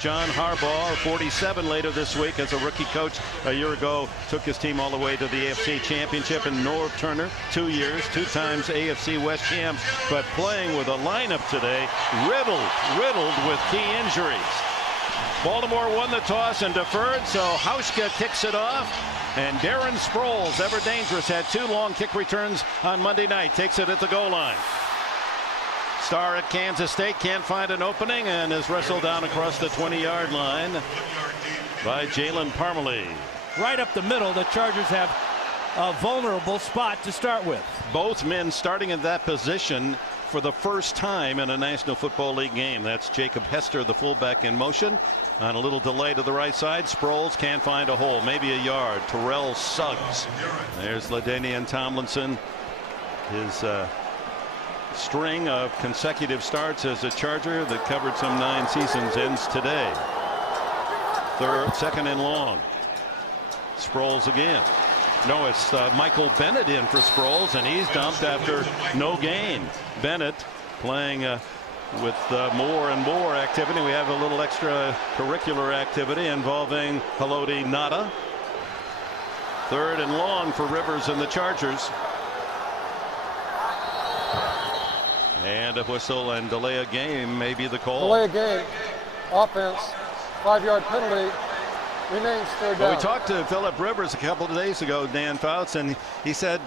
John Harbaugh, 47 later this week as a rookie coach. A year ago, took his team all the way to the AFC Championship. And Norv Turner, 2 years, 2 times AFC West champs, but playing with a lineup today riddled with key injuries. Baltimore won the toss and deferred, so Hauschka kicks it off. And Darren Sproles, ever dangerous, had 2 long kick returns on Monday night. Takes it at the goal line. Star at Kansas State can't find an opening and is wrestled down across the 20-yard line by Jalen Parmalee. Right up the middle, the Chargers have a vulnerable spot to start with. Both men starting in that position for the first time in a National Football League game. That's Jacob Hester, the fullback, in motion. On a little delay to the right side, Sproles can't find a hole, maybe a yard. Terrell Suggs. There's LaDainian Tomlinson. His string of consecutive starts as a Charger that covered some 9 seasons ends today. Second and long. Sproles again. No, it's Michael Bennett in for Sproles, and he's dumped after no gain. Bennett playing with more and more activity. We have a little extra curricular activity involving Haloti Ngata. Third and long for Rivers and the Chargers. And a whistle and delay a game may be the call. Delay a game. Offense. 5-yard penalty. Remains third down. Well, we talked to Philip Rivers a couple of days ago, Dan Fouts, and he said,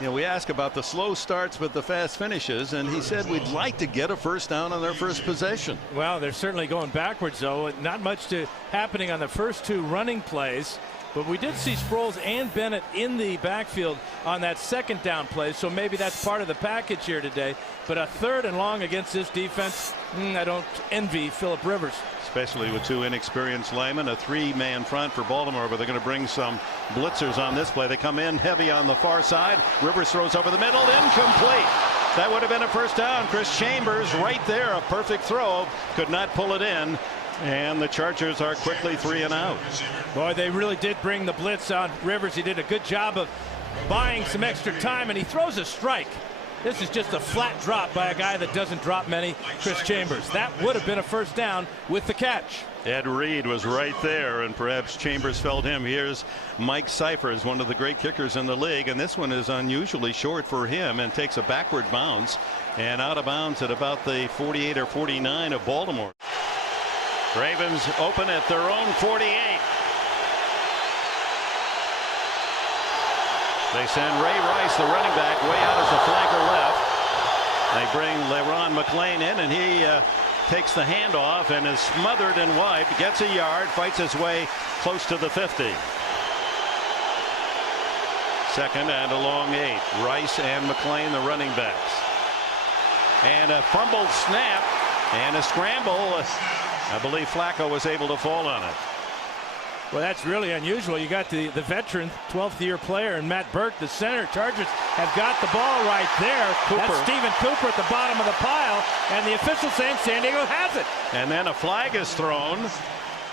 you know, we asked about the slow starts with the fast finishes, and he said we'd like to get a first down on their first possession. Well, they're certainly going backwards, though. Not much happening on the first 2 running plays. But we did see Sproles and Bennett in the backfield on that second down play, so maybe that's part of the package here today. But a third and long against this defense, I don't envy Philip Rivers. Especially with 2 inexperienced linemen, a 3-man front for Baltimore, but they're going to bring some blitzers on this play. They come in heavy on the far side. Rivers throws over the middle, incomplete. That would have been a first down. Chris Chambers right there, a perfect throw, could not pull it in. And the Chargers are quickly 3 and out. Boy, they really did bring the blitz on Rivers. He did a good job of buying some extra time, and he throws a strike. This is just a flat drop by a guy that doesn't drop many, Chris Chambers. That would have been a first down with the catch. Ed Reed was right there, and perhaps Chambers felt him. Here's Mike Cyphers, one of the great kickers in the league, and this one is unusually short for him and takes a backward bounce and out of bounds at about the 48 or 49 of Baltimore. Ravens open at their own 48. They send Ray Rice, the running back, way out as a flanker left. They bring LeRon McClain in, and he takes the handoff and is smothered and wide, gets a yard, fights his way close to the 50. Second and a long 8. Rice and McClain, the running backs. And a fumbled snap and a scramble. I believe Flacco was able to fall on it. Well, that's really unusual. You got the veteran 12th year player and Matt Burke, the center. Chargers have got the ball right there. That's Stephen Cooper at the bottom of the pile, and the official saying San Diego has it. And then a flag is thrown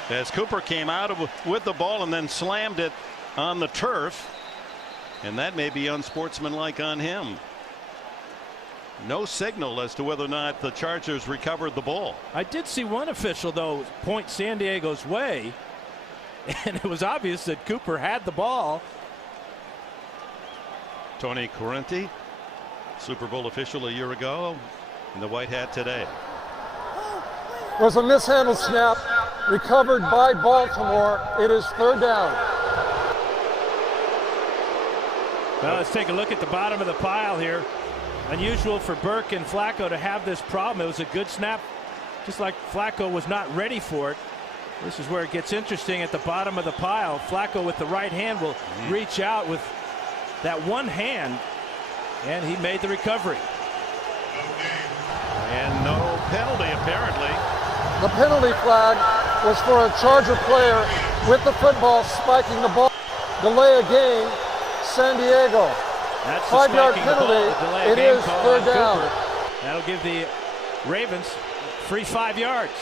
as Cooper came out with the ball and then slammed it on the turf, and that may be unsportsmanlike on him. No signal as to whether or not the Chargers recovered the ball. I did see one official, though, point San Diego's way, and it was obvious that Cooper had the ball. Tony Correnti, Super Bowl official a year ago, in the white hat today. Was a mishandled snap, recovered by Baltimore. It is third down. Well, let's take a look at the bottom of the pile here. Unusual for Burke and Flacco to have this problem. It was a good snap, just like Flacco was not ready for it. This is where it gets interesting at the bottom of the pile. Flacco with the right hand will reach out with that one hand, and he made the recovery. And no penalty, apparently. The penalty flag was for a Charger player with the football spiking the ball. Delay a game, San Diego. That's 5-yard penalty. It is third down. That'll give the Ravens free 5 yards.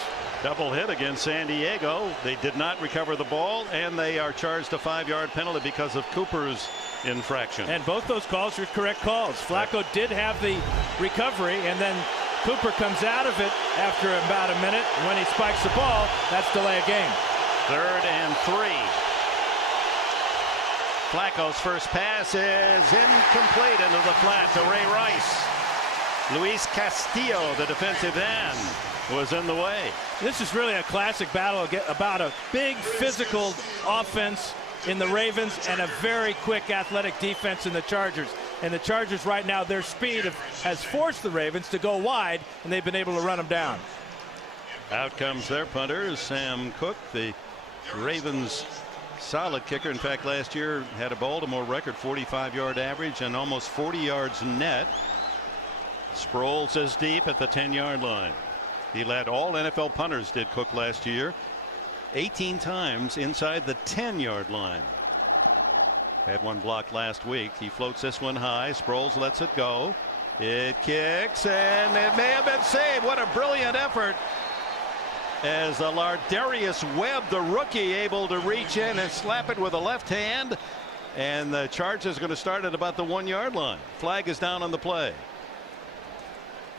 Double hit against San Diego. They did not recover the ball, and they are charged a 5-yard penalty because of Cooper's infraction. And both those calls were correct calls. Flacco did have the recovery, and then Cooper comes out of it after about a minute. And when he spikes the ball, that's delay of game. 3rd and 3. Flacco's first pass is incomplete into the flat to Ray Rice. Luis Castillo, the defensive end, was in the way. This is really a classic battle about a big physical offense in the Ravens and a very quick athletic defense in the Chargers. And the Chargers right now, their speed has forced the Ravens to go wide, and they've been able to run them down. Out comes their punter, Sam Cook, the Ravens' solid kicker. In fact, last year had a Baltimore record 45-yard average and almost 40 yards net. Sproles is deep at the 10-yard line. He led all NFL punters, did Cook, last year. 18 times inside the 10-yard line. Had one blocked last week. He floats this one high. Sproles lets it go. It kicks, and it may have been saved. What a brilliant effort. As Lardarius Webb, the rookie, able to reach in and slap it with a left hand. And the Chargers are going to start at about the 1-yard line. Flag is down on the play.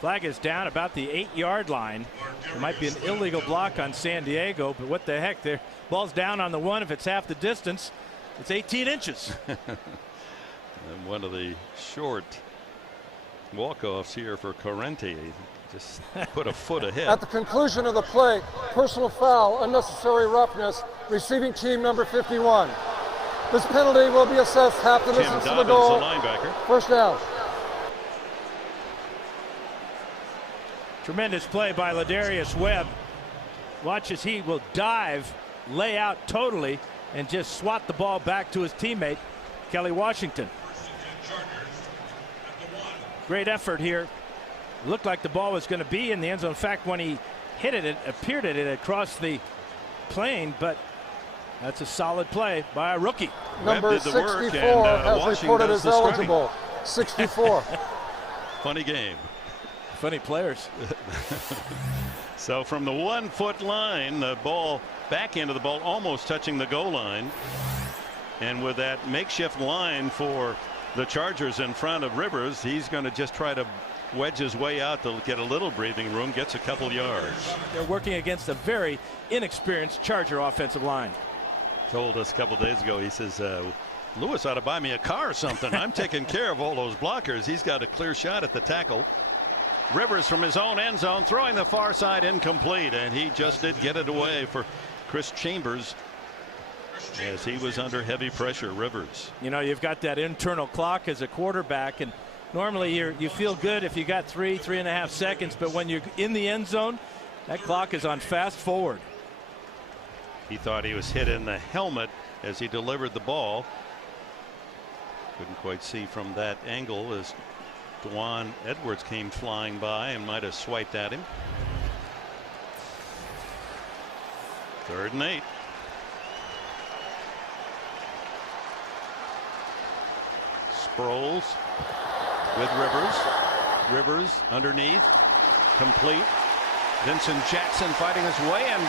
Flag is down about the 8-yard line. There might be an illegal block on San Diego, but what the heck, there. Ball's down on the 1. If it's half the distance, it's 18 inches. And one of the short walk-offs here for Corrente. Just put a foot ahead. At the conclusion of the play, personal foul, unnecessary roughness, receiving team number 51. This penalty will be assessed half the distance to the goal. The linebacker. First down. Tremendous play by Lardarius Webb. Watch as he will dive, lay out totally, and just swat the ball back to his teammate, Kelly Washington. Great effort here. Looked like the ball was going to be in the end zone. In fact, when he hit it, it appeared that it had crossed the plane, but that's a solid play by a rookie. Number 64 has reported as eligible. 64. Funny game. Funny players. So from the 1-foot line, the ball back into the ball, almost touching the goal line. And with that makeshift line for the Chargers in front of Rivers, he's going to just try to wedge his way out to get a little breathing room, gets a couple yards. They're working against a very inexperienced Charger offensive line. Told us a couple days ago, he says, Lewis ought to buy me a car or something. I'm taking care of all those blockers. He's got a clear shot at the tackle. Rivers from his own end zone, throwing the far side, incomplete, and he just did get it away for Chris Chambers as he was under heavy pressure. Rivers. You know, you've got that internal clock as a quarterback, and normally you feel good if you got 3.5 seconds, but when you're in the end zone, that clock is on fast forward. He thought he was hit in the helmet as he delivered the ball. Couldn't quite see from that angle as Dwan Edwards came flying by and might have swiped at him. 3rd and 8. Sproles with Rivers. Rivers underneath. Complete. Vincent Jackson fighting his way and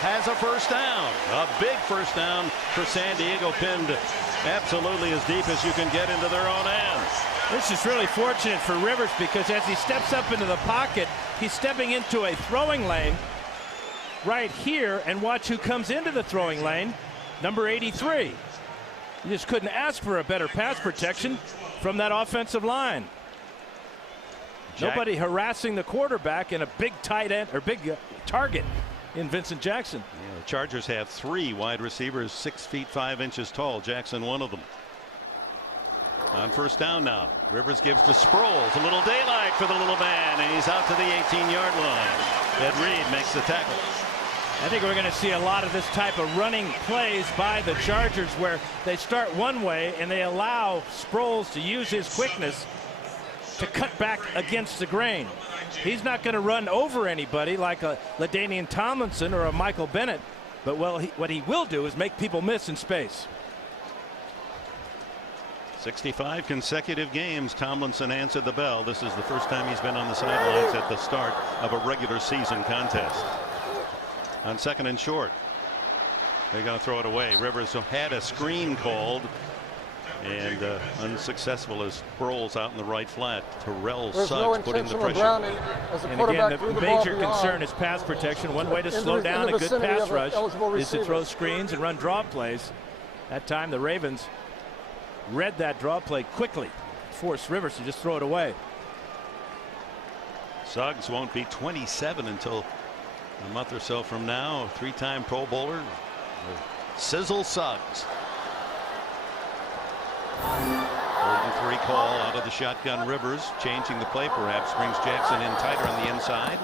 has a first down. A big first down for San Diego, pinned absolutely as deep as you can get into their own end. This is really fortunate for Rivers because as he steps up into the pocket, he's stepping into a throwing lane right here, and watch who comes into the throwing lane. Number 83. You just couldn't ask for a better pass protection from that offensive line. Nobody harassing the quarterback and a big tight end or big target in Vincent Jackson. Yeah, the Chargers have 3 wide receivers 6 feet 5 inches tall. Jackson, one of them. On first down now. Rivers gives to Sproles. A little daylight for the little man, and he's out to the 18-yard line. Ed Reed makes the tackle. I think we're going to see a lot of this type of running plays by the Chargers where they start one way and they allow Sproles to use his quickness to cut back against the grain. He's not going to run over anybody like a LaDainian Tomlinson or a Michael Bennett, but what he will do is make people miss in space. 65 consecutive games Tomlinson answered the bell. This is the first time he's been on the sidelines at the start of a regular season contest. On 2nd and short, they're going to throw it away. Rivers had a screen called And unsuccessful as Sproles out in the right flat. Terrell There's Suggs no putting the intentional pressure. grounding as the And quarterback again, threw the the ball major beyond. concern is pass protection. One way to slow down a good vicinity pass of an rush eligible is to throw receiver. screens and run draw plays. That time the Ravens read that draw play quickly, forced Rivers to just throw it away. Suggs won't be 27 until a month or so from now. Three-time Pro Bowler, Sizzle Suggs. 3rd and 3 call out of the shotgun. Rivers changing the play, perhaps brings Jackson in tighter on the inside,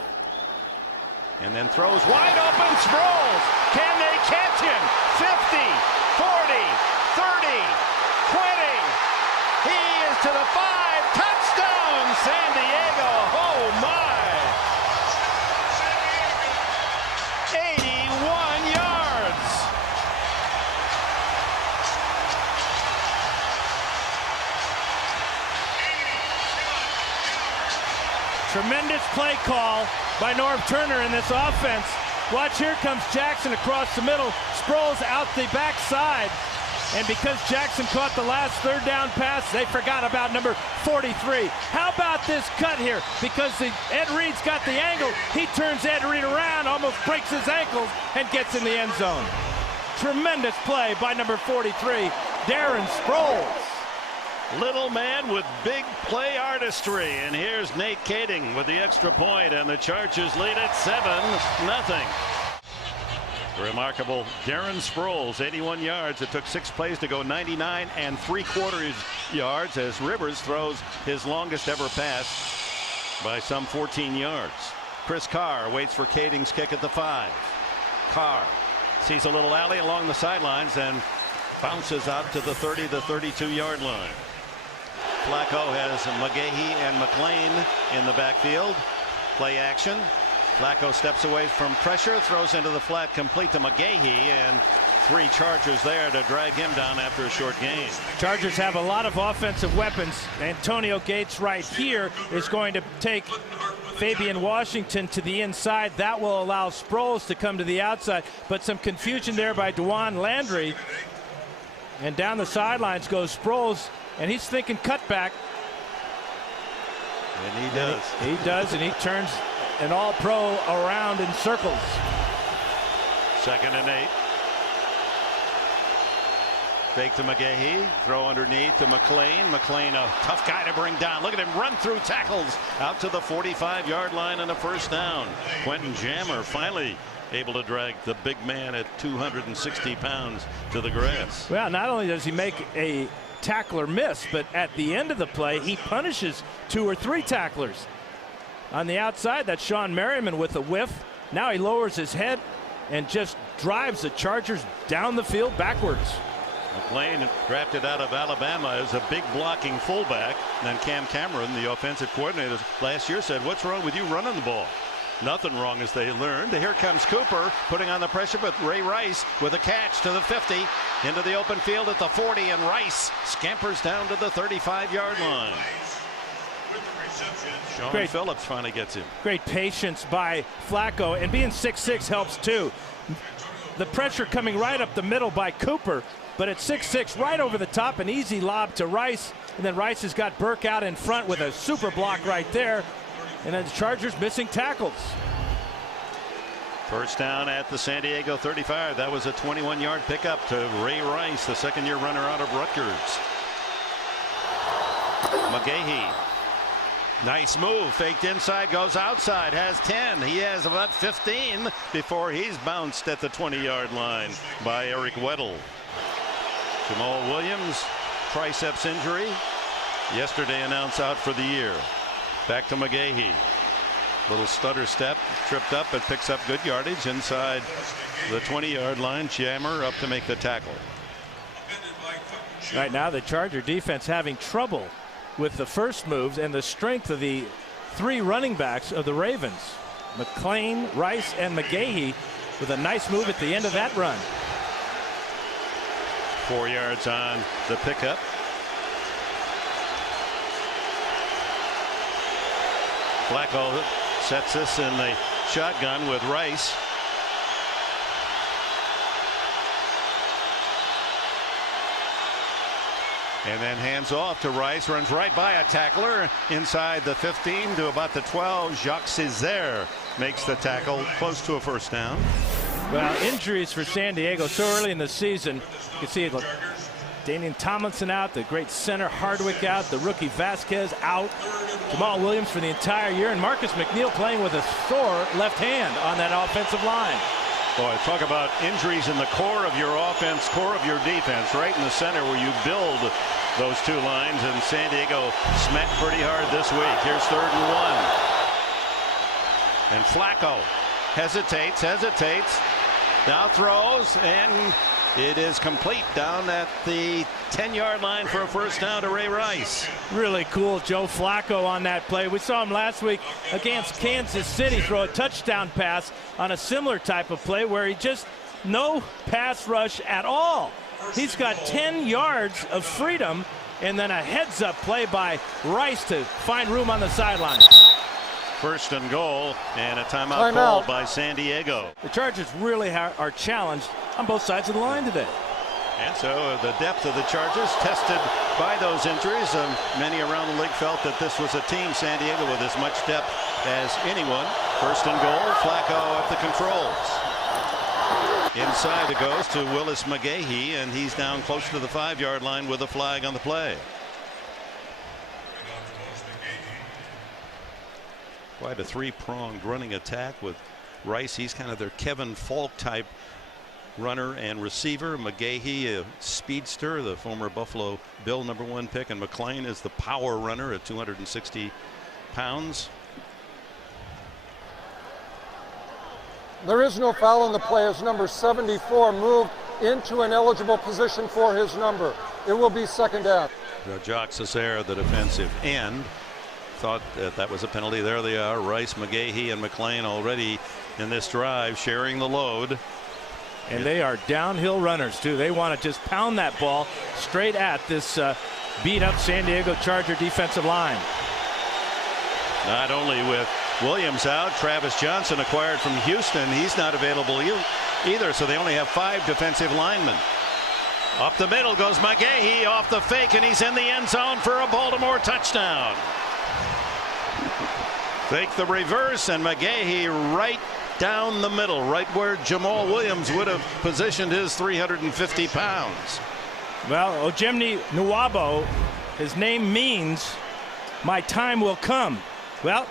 and then throws wide open. Sproles, can they catch him? 50, 40, 30, 20. He is to the 5. Touchdown, San Diego. Oh my! 81 yards. Tremendous play call by Norv Turner in this offense. Watch, here comes Jackson across the middle. Sproles out the backside. And because Jackson caught the last 3rd down pass, they forgot about number 43. How about this cut here? Because Ed Reed's got the angle. He turns Ed Reed around, almost breaks his ankles, and gets in the end zone. Tremendous play by number 43, Darren Sproles. Little man with big play artistry, and here's Nate Kading with the extra point, and the Chargers lead at 7-0. Remarkable Darren Sproles, 81 yards. It took 6 plays to go 99 3/4 yards as Rivers throws his longest ever pass by some 14 yards. Chris Carr waits for Kading's kick at the 5. Carr sees a little alley along the sidelines and bounces out to the 30 to 32 yard line. Flacco has McGahee and McClain in the backfield. Play action. Flacco steps away from pressure, throws into the flat, complete to McGahee, and 3 Chargers there to drag him down after a short gain. Chargers have a lot of offensive weapons. Antonio Gates right here is going to take Fabian Washington to the inside. That will allow Sproles to come to the outside, but some confusion there by Dwan Landry. And down the sidelines goes Sproles, and he's thinking cutback. And he does. He does, and he turns an all-pro around in circles. 2nd and 8. Fake to McGahee. Throw underneath to McClain. McClain, a tough guy to bring down. Look at him run through tackles out to the 45-yard line and a 1st down. Quentin Jammer finally able to drag the big man at 260 pounds to the grass. Well, not only does he make a tackler miss, but at the end of the play, he punishes 2 or 3 tacklers. On the outside, that's Sean Merriman with a whiff. Now he lowers his head and just drives the Chargers down the field backwards. McClain, drafted out of Alabama, is a big blocking fullback. And then Cam Cameron, the offensive coordinator, last year said, "What's wrong with you running the ball?" Nothing wrong, as they learned. Here comes Cooper putting on the pressure, but Ray Rice with a catch to the 50, into the open field at the 40, and Rice scampers down to the 35-yard line. Sean Phillips finally gets him. Great patience by Flacco, and being 6'6" helps too. The pressure coming right up the middle by Cooper, but at 6'6", right over the top, an easy lob to Rice, and then Rice has got Burke out in front with a super block right there, and then the Chargers missing tackles. 1st down at the San Diego 35. That was a 21-yard pickup to Ray Rice, the 2nd-year runner out of Rutgers. McGahee. Nice move. Faked inside, goes outside, has 10. He has about 15 before he's bounced at the 20-yard line by Eric Weddle. Jamal Williams, triceps injury. Yesterday announced out for the year. Back to McGahee. Little stutter step, tripped up, but picks up good yardage inside the 20-yard line. Jammer up to make the tackle. Right now, the Charger defense having trouble with the first moves and the strength of the 3 running backs of the Ravens. McClain, Rice, and McGahee with a nice move at the end of that run. 4 yards on the pickup. Flacco sets this in the shotgun with Rice. And then hands off to Rice, runs right by a tackler inside the 15 to about the 12. Jacques Césaire makes the tackle, close to a first down. Well, injuries for San Diego so early in the season. You can see Damian Tomlinson out, the great center Hardwick out, the rookie Vasquez out, Jamal Williams for the entire year, and Marcus McNeil playing with a sore left hand on that offensive line. Boy, talk about injuries in the core of your offense, core of your defense, right in the center where you build those two lines, and San Diego smacked pretty hard this week. Here's 3rd and 1. And Flacco hesitates, now throws, and it is complete down at the 10-yard line for a first down to Ray Rice. Really cool Joe Flacco on that play. We saw him last week against Kansas City throw a touchdown pass on a similar type of play where he just no pass rush at all. He's got 10 yards of freedom and then a heads-up play by Rice to find room on the sideline. 1st and goal, and a timeout called by San Diego. The Chargers really are challenged on both sides of the line today. And so the depth of the Chargers tested by those injuries. Many around the league felt that this was a team, San Diego, with as much depth as anyone. 1st and goal, Flacco at the controls. Inside it goes to Willis McGahee, and he's down close to the 5-yard line with a flag on the play. Quite a 3-pronged running attack with Rice. He's kind of their Kevin Falk type runner and receiver. McGahee, a speedster, the former Buffalo Bill #1 pick, and McClain is the power runner at 260 pounds. There is no foul on the play as number 74 moved into an eligible position for his number. It will be 2nd down. Jacques Césaire, the defensive end, thought that was a penalty. There they are, Rice, McGahee, and McClain already in this drive sharing the load. And they are downhill runners too. They want to just pound that ball straight at this beat up San Diego Charger defensive line. Not only with Williams out, Travis Johnson acquired from Houston. He's not available either, so they only have 5 defensive linemen. Up the middle goes McGahee off the fake, and he's in the end zone for a Baltimore touchdown. Fake the reverse, and McGahee right down the middle, right where Jamal Williams would have positioned his 350 pounds. Well, Ojemni Nwabo, his name means my time will come. Well,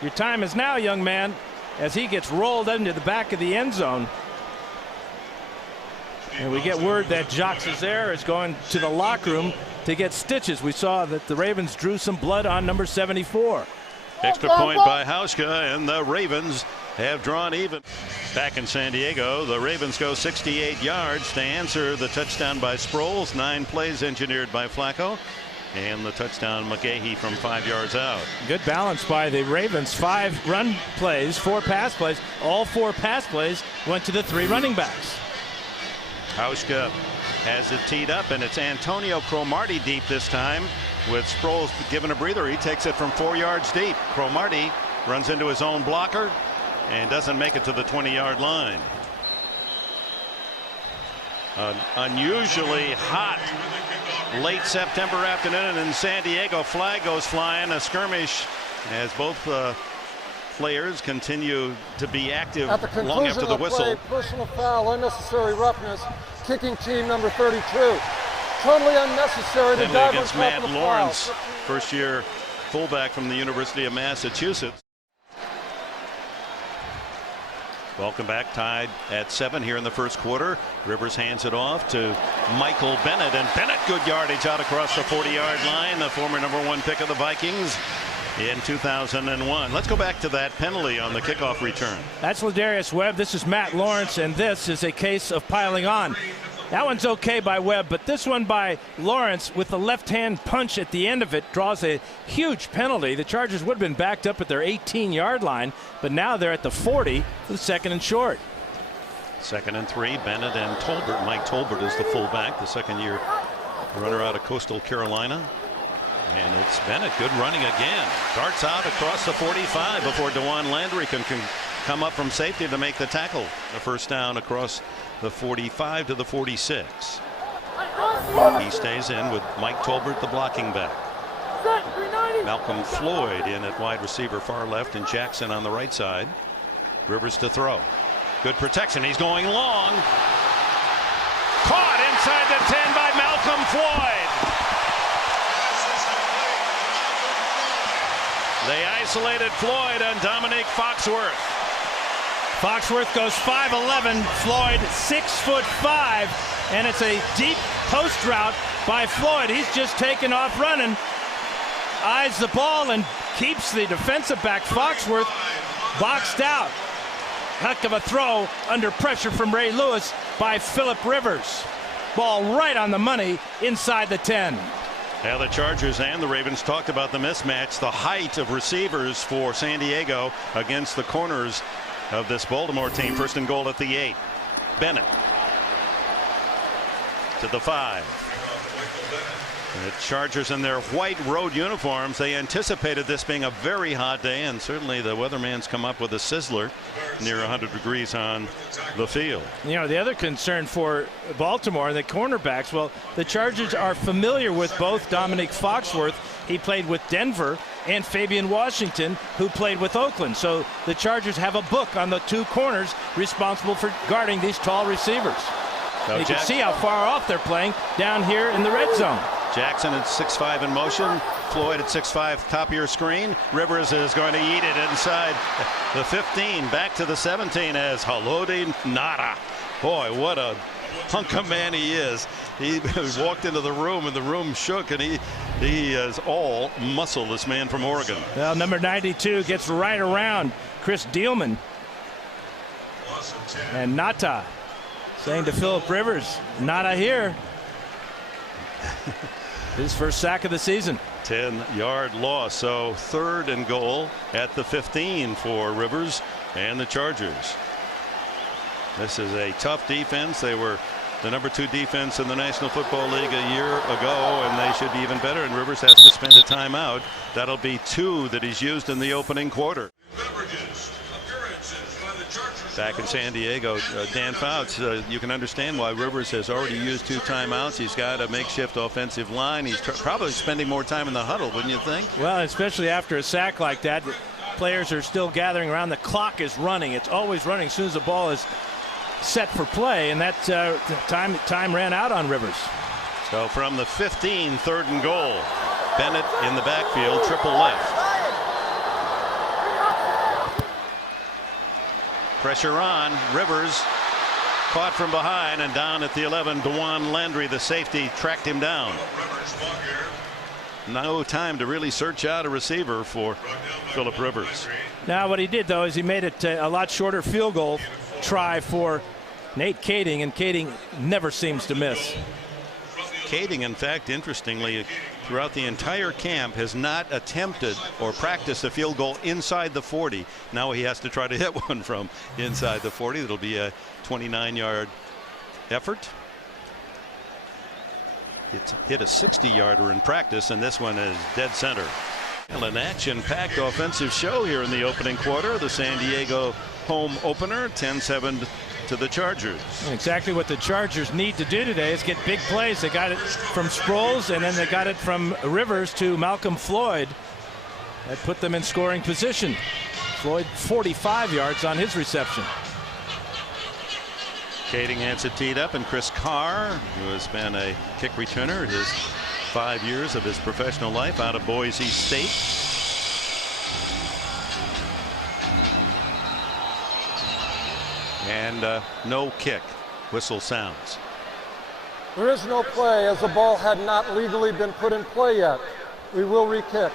your time is now, young man, as he gets rolled into the back of the end zone. And we get word that Jacques Césaire is going to the locker room to get stitches. We saw that the Ravens drew some blood on number 74. Extra point by Hauschka, and the Ravens have drawn even. Back in San Diego, the Ravens go 68 yards to answer the touchdown by Sproles. 9 plays engineered by Flacco, and the touchdown McGahee from 5 yards out. Good balance by the Ravens. 5 run plays, 4 pass plays. All 4 pass plays went to the 3 running backs. Hauschka has it teed up, and it's Antonio Cromartie deep this time, with Sproles given a breather. He takes it from 4 yards deep. Cromartie runs into his own blocker and doesn't make it to the 20-yard line. An unusually hot late September afternoon in San Diego. Flag goes flying. A skirmish as both players continue to be active long after the whistle. Play, personal foul, unnecessary roughness, kicking team number 32. Totally unnecessary to dive against on top Matt of the Lawrence, foul. first-year fullback from the University of Massachusetts. Welcome back, tied at 7 here in the first quarter. Rivers hands it off to Michael Bennett, and Bennett, good yardage out across the 40-yard line, the former #1 pick of the Vikings in 2001. Let's go back to that penalty on the kickoff return. That's Ladarius Webb. This is Matt Lawrence, and this is a case of piling on. That one's okay by Webb, but this one by Lawrence with the left-hand punch at the end of it draws a huge penalty. The Chargers would have been backed up at their 18-yard line, but now they're at the 40 with 2nd and short. 2nd and 3. Bennett and Tolbert. Mike Tolbert is the fullback, the second-year runner out of Coastal Carolina. And it's Bennett, good running again. Darts out across the 45 before DeJuan Landry can come up from safety to make the tackle. The first down across the 45 to the 46. He stays in with Mike Tolbert, the blocking back. Malcolm Floyd in at wide receiver far left, and Jackson on the right side. Rivers to throw. Good protection. He's going long. Caught inside the 10 by Malcolm Floyd. They isolated Floyd on Dominique Foxworth. Foxworth goes 5'11", Floyd 6'5", and it's a deep post route by Floyd. He's just taken off running, eyes the ball, and keeps the defensive back Foxworth boxed out. Heck of a throw under pressure from Ray Lewis by Philip Rivers. Ball right on the money inside the 10. Now the Chargers and the Ravens talked about the mismatch, the height of receivers for San Diego against the corners of this Baltimore team. First and goal at the 8. Bennett to the 5. The Chargers in their white road uniforms, they anticipated this being a very hot day, and certainly the weatherman's come up with a sizzler near 100 degrees on the field. You know, the other concern for Baltimore, the cornerbacks, well, the Chargers are familiar with both Dominique Foxworth, he played with Denver, and Fabian Washington, who played with Oakland. So the Chargers have a book on the two corners responsible for guarding these tall receivers. You can see how far off they're playing down here in the red zone. Jackson at 6'5" in motion. Floyd at 6'5", top of your screen. Rivers is going to eat it inside the 15, back to the 17 as Haloti Ngata. Boy, what a hunk of man he is. He walked into the room and the room shook, and he is all muscle, this man from Oregon. Well, number 92 gets right around Chris Dielman. And Ngata saying to Philip Rivers, Ngata here. His first sack of the season. 10-yard loss, so third and goal at the 15 for Rivers and the Chargers. This is a tough defense. They were the number 2 defense in the National Football League a year ago, and they should be even better, and Rivers has to spend a timeout. That'll be 2 that he's used in the opening quarter. Back in San Diego, Dan Fouts, you can understand why Rivers has already used 2 timeouts. He's got a makeshift offensive line. He's probably spending more time in the huddle, wouldn't you think? Well, especially after a sack like that, players are still gathering around. The clock is running. It's always running as soon as the ball is set for play, and that time ran out on Rivers. So from the 15, third and goal. Bennett in the backfield, triple left. Pressure on. Rivers caught from behind and down at the 11. Dewan Landry, the safety, tracked him down. No time to really search out a receiver for Philip Rivers. Now what he did, though, is he made it a lot shorter field goal try for Nate Kading, and Kading never seems to miss. Kading, in fact, interestingly, throughout the entire camp has not attempted or practiced a field goal inside the 40. Now he has to try to hit one from inside the 40. It'll be a 29-yard effort. It's hit a 60-yarder in practice, and this one is dead center. An action-packed offensive show here in the opening quarter. The San Diego home opener, 10-7 to the Chargers. Exactly what the Chargers need to do today is get big plays. They got it from Sproles, and then they got it from Rivers to Malcolm Floyd. That put them in scoring position. Floyd 45 yards on his reception. Kading has it teed up, and Chris Carr, who has been a kick returner his 5 years of his professional life out of Boise State. And no kick. Whistle sounds. There is no play as the ball had not legally been put in play yet. We will re-kick.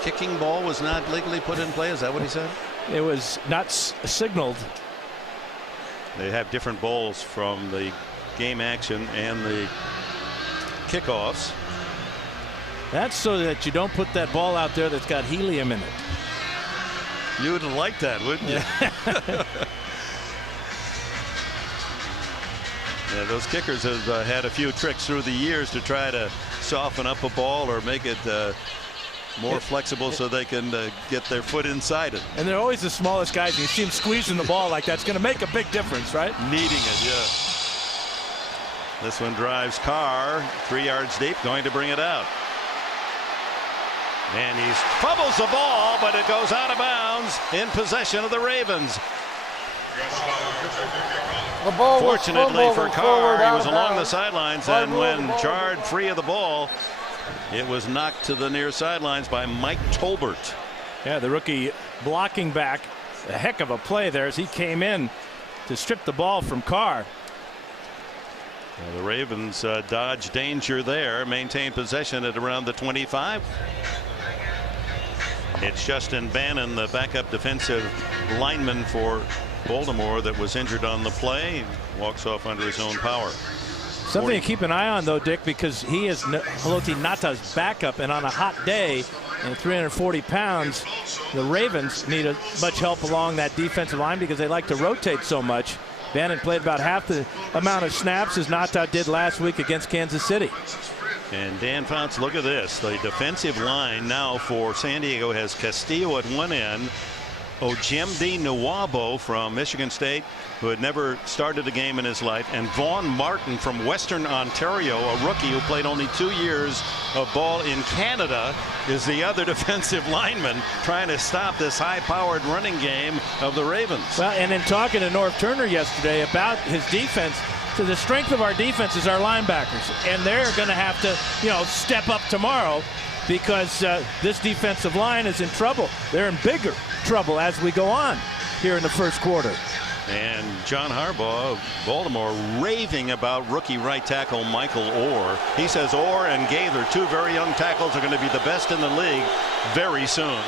Kicking ball was not legally put in play. Is that what he said? It was not signaled. They have different balls from the game action and the kickoffs. That's so that you don't put that ball out there that's got helium in it. You would like that, wouldn't you? Yeah, those kickers have had a few tricks through the years to try to soften up a ball or make it more flexible so they can get their foot inside it. And they're always the smallest guys. And you see them squeezing the ball like that's going to make a big difference, right? Needing it, yeah. This one drives Carr 3 yards deep, going to bring it out. And he fumbles the ball, but it goes out of bounds in possession of the Ravens. The ball Fortunately was for fumbled Carr, he was and along the forward sidelines, out of and bounds. when jarred free of the ball, it was knocked to the near sidelines by Mike Tolbert. Yeah, the rookie blocking back. A heck of a play there as he came in to strip the ball from Carr. Well, the Ravens dodge danger there, maintain possession at around the 25. It's Justin Bannon, the backup defensive lineman for Baltimore, that was injured on the play. Walks off under his own power. Something to keep an eye on, though, Dick, because he is Haloti Ngata's backup, and on a hot day and 340 pounds, the Ravens need much help along that defensive line because they like to rotate so much. Bannon played about half the amount of snaps as Ngata did last week against Kansas City. And Dan Fouts, look at this. The defensive line now for San Diego has Castillo at one end, Ojemdi Nwabo from Michigan State, who had never started a game in his life, and Vaughn Martin from Western Ontario, a rookie who played only 2 years of ball in Canada, is the other defensive lineman trying to stop this high-powered running game of the Ravens. Well, and in talking to Norv Turner yesterday about his defense, so the strength of our defense is our linebackers, and they're going to have to, step up tomorrow because this defensive line is in trouble. They're in bigger trouble as we go on here in the first quarter. And John Harbaugh of Baltimore raving about rookie right tackle Michael Orr. He says Orr and Gaither, two very young tackles, are going to be the best in the league very soon.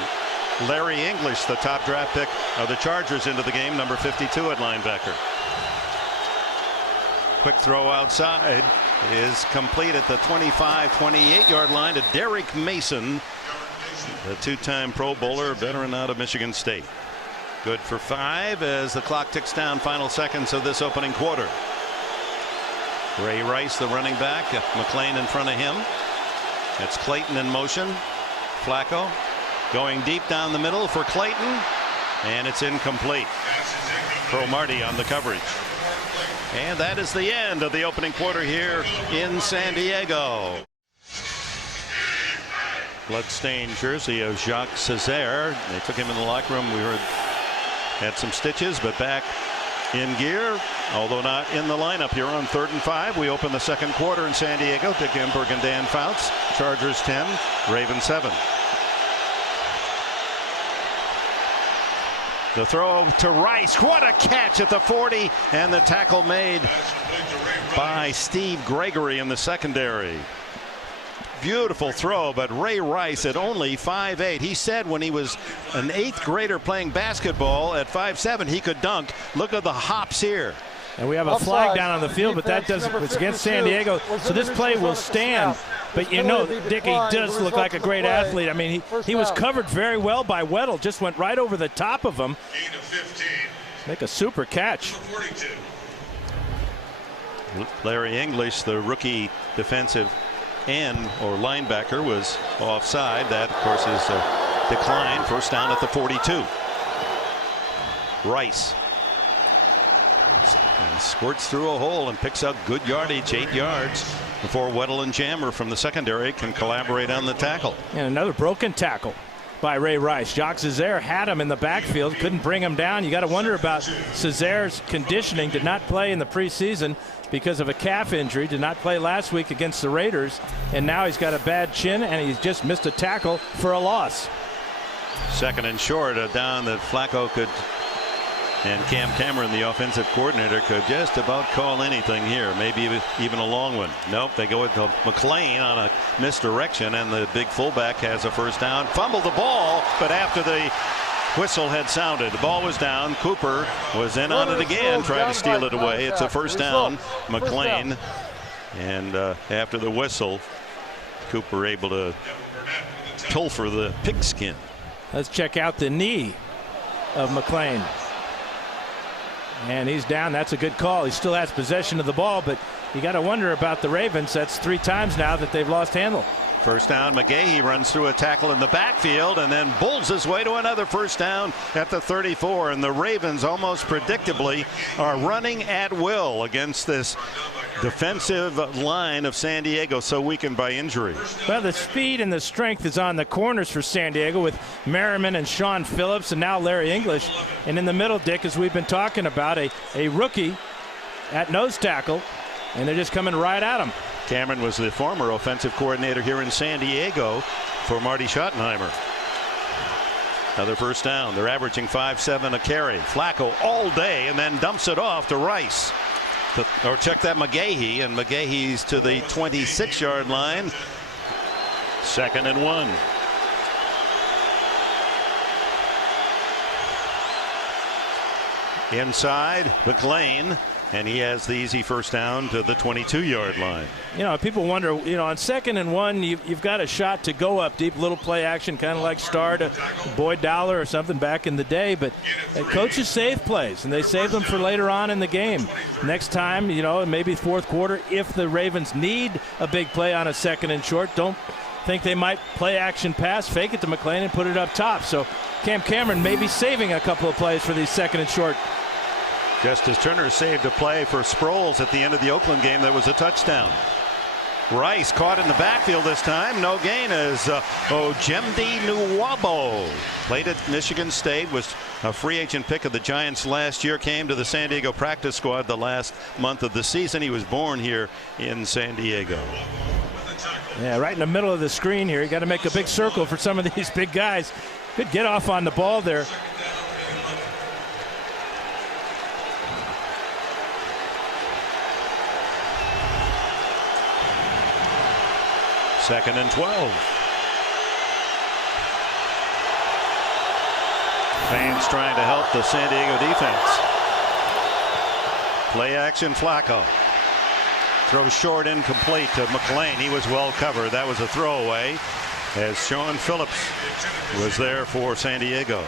Larry English, the top draft pick of the Chargers, into the game, number 52 at linebacker. Quick throw outside is complete at the 25-28 yard line to Derek Mason, the two-time Pro Bowler, veteran out of Michigan State. Good for 5 as the clock ticks down, final seconds of this opening quarter. Ray Rice, the running back, McClain in front of him. It's Clayton in motion. Flacco going deep down the middle for Clayton, and it's incomplete. Cromartie on the coverage. And that is the end of the opening quarter here in San Diego. Bloodstained jersey of Jacques Cesaire. They took him in the locker room. We heard had some stitches, but back in gear, although not in the lineup here on 3rd and 5. We open the second quarter in San Diego. Dick Enberg and Dan Fouts. Chargers 10, Ravens 7. The throw to Rice. What a catch at the 40, and the tackle made by Steve Gregory in the secondary. Beautiful throw, but Ray Rice at only 5'8". He said when he was an 8th grader playing basketball at 5'7", he could dunk. Look at the hops here. And we have a flag down on the field, but that doesn't. It's against San Diego, so this play will stand. But Dickie does look like a great athlete. I mean, he was covered very well by Weddle. Just went right over the top of him. Make a super catch. Larry English, the rookie defensive end or linebacker, was offside. That, of course, is a decline. First down at the 42. Rice. And squirts through a hole and picks up good yardage, 8 yards, before Weddle and Jammer from the secondary can collaborate on the tackle. And another broken tackle by Ray Rice. Jacques Cesaire had him in the backfield, couldn't bring him down. You got to wonder about Cesaire's conditioning. Did not play in the preseason because of a calf injury. Did not play last week against the Raiders, and now he's got a bad chin, and he's just missed a tackle for a loss. Second and short, a down that Flacco could, and Cam Cameron, the offensive coordinator, could just about call anything here, maybe even a long one. Nope, they go with McClain on a misdirection, and the big fullback has a first down. Fumbled the ball, but after the whistle had sounded, the ball was down. Cooper was in on it again, tried to steal it away. It's a first down. McClain, and after the whistle, Cooper able to pilfer the pigskin. Let's check out the knee of McClain. And he's down. That's a good call. He still has possession of the ball, but you got to wonder about the Ravens. That's 3 times now that they've lost handle. First down, McGahee runs through a tackle in the backfield and then bulls his way to another first down at the 34. And the Ravens almost predictably are running at will against this defensive line of San Diego, so weakened by injury. Well, the speed and the strength is on the corners for San Diego with Merriman and Sean Phillips and now Larry English. And in the middle, Dick, as we've been talking about, a rookie at nose tackle, and they're just coming right at him. Cameron was the former offensive coordinator here in San Diego for Marty Schottenheimer. Another first down. They're averaging 5.7 a carry. Flacco all day and then dumps it off to Rice. Or check that, McGahee, and McGahee's to the 26-yard line. 2nd and 1. Inside, McLean, and he has the easy first down to the 22-yard line. You know, people wonder, on 2nd and 1, you've got a shot to go up deep, little play action, kind of like Star to Boyd Dowler or something back in the day. But coaches save plays, and they save them for later on in the game. Next time, maybe fourth quarter, if the Ravens need a big play on a 2nd and short, don't think they might play action pass, fake it to McLean and put it up top. So Cam Cameron may be saving a couple of plays for these 2nd and short. Just as Turner saved a play for Sproles at the end of the Oakland game that was a touchdown. Rice caught in the backfield this time. No gain as Ojemdi Nwabo played at Michigan State, was a free agent pick of the Giants last year, came to the San Diego practice squad the last month of the season. He was born here in San Diego. Yeah, right in the middle of the screen here. You got to make a big circle for some of these big guys. Good get off on the ball there. Second and 12. Fans trying to help the San Diego defense. Play action, Flacco. Throws short, incomplete to McLean. He was well covered. That was a throwaway as Sean Phillips was there for San Diego.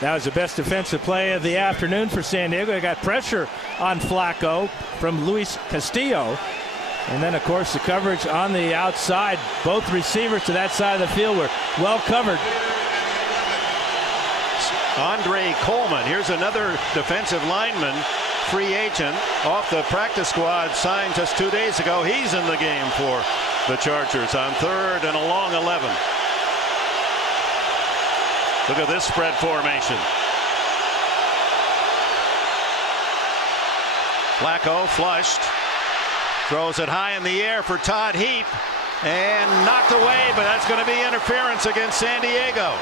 That was the best defensive play of the afternoon for San Diego. They got pressure on Flacco from Luis Castillo. And then, of course, the coverage on the outside. Both receivers to that side of the field were well covered. Andre Coleman, here's another defensive lineman, free agent, off the practice squad, signed just 2 days ago. He's in the game for the Chargers on 3rd and a long 11. Look at this spread formation. Flacco flushed. Throws it high in the air for Todd Heap and knocked away, but that's going to be interference against San Diego.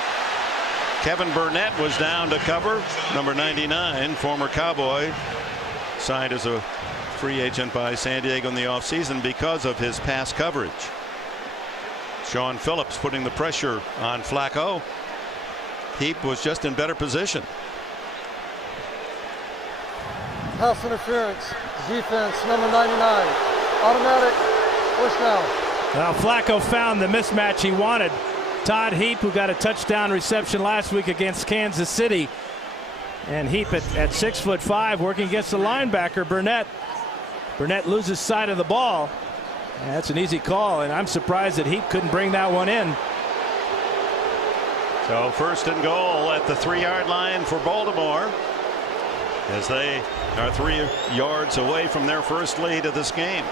Kevin Burnett was down to cover. Number 99, former Cowboy, signed as a free agent by San Diego in the offseason because of his pass coverage. Sean Phillips putting the pressure on Flacco. Heap was just in better position. Pass interference. Defense, number 99. Automatic first down. Well, Flacco found the mismatch he wanted. Todd Heap, who got a touchdown reception last week against Kansas City. And Heap at 6'5", working against the linebacker, Burnett. Burnett loses sight of the ball. And that's an easy call, and I'm surprised that Heap couldn't bring that one in. So 1st and goal at the 3-yard line for Baltimore, as they are 3 yards away from their first lead of this game.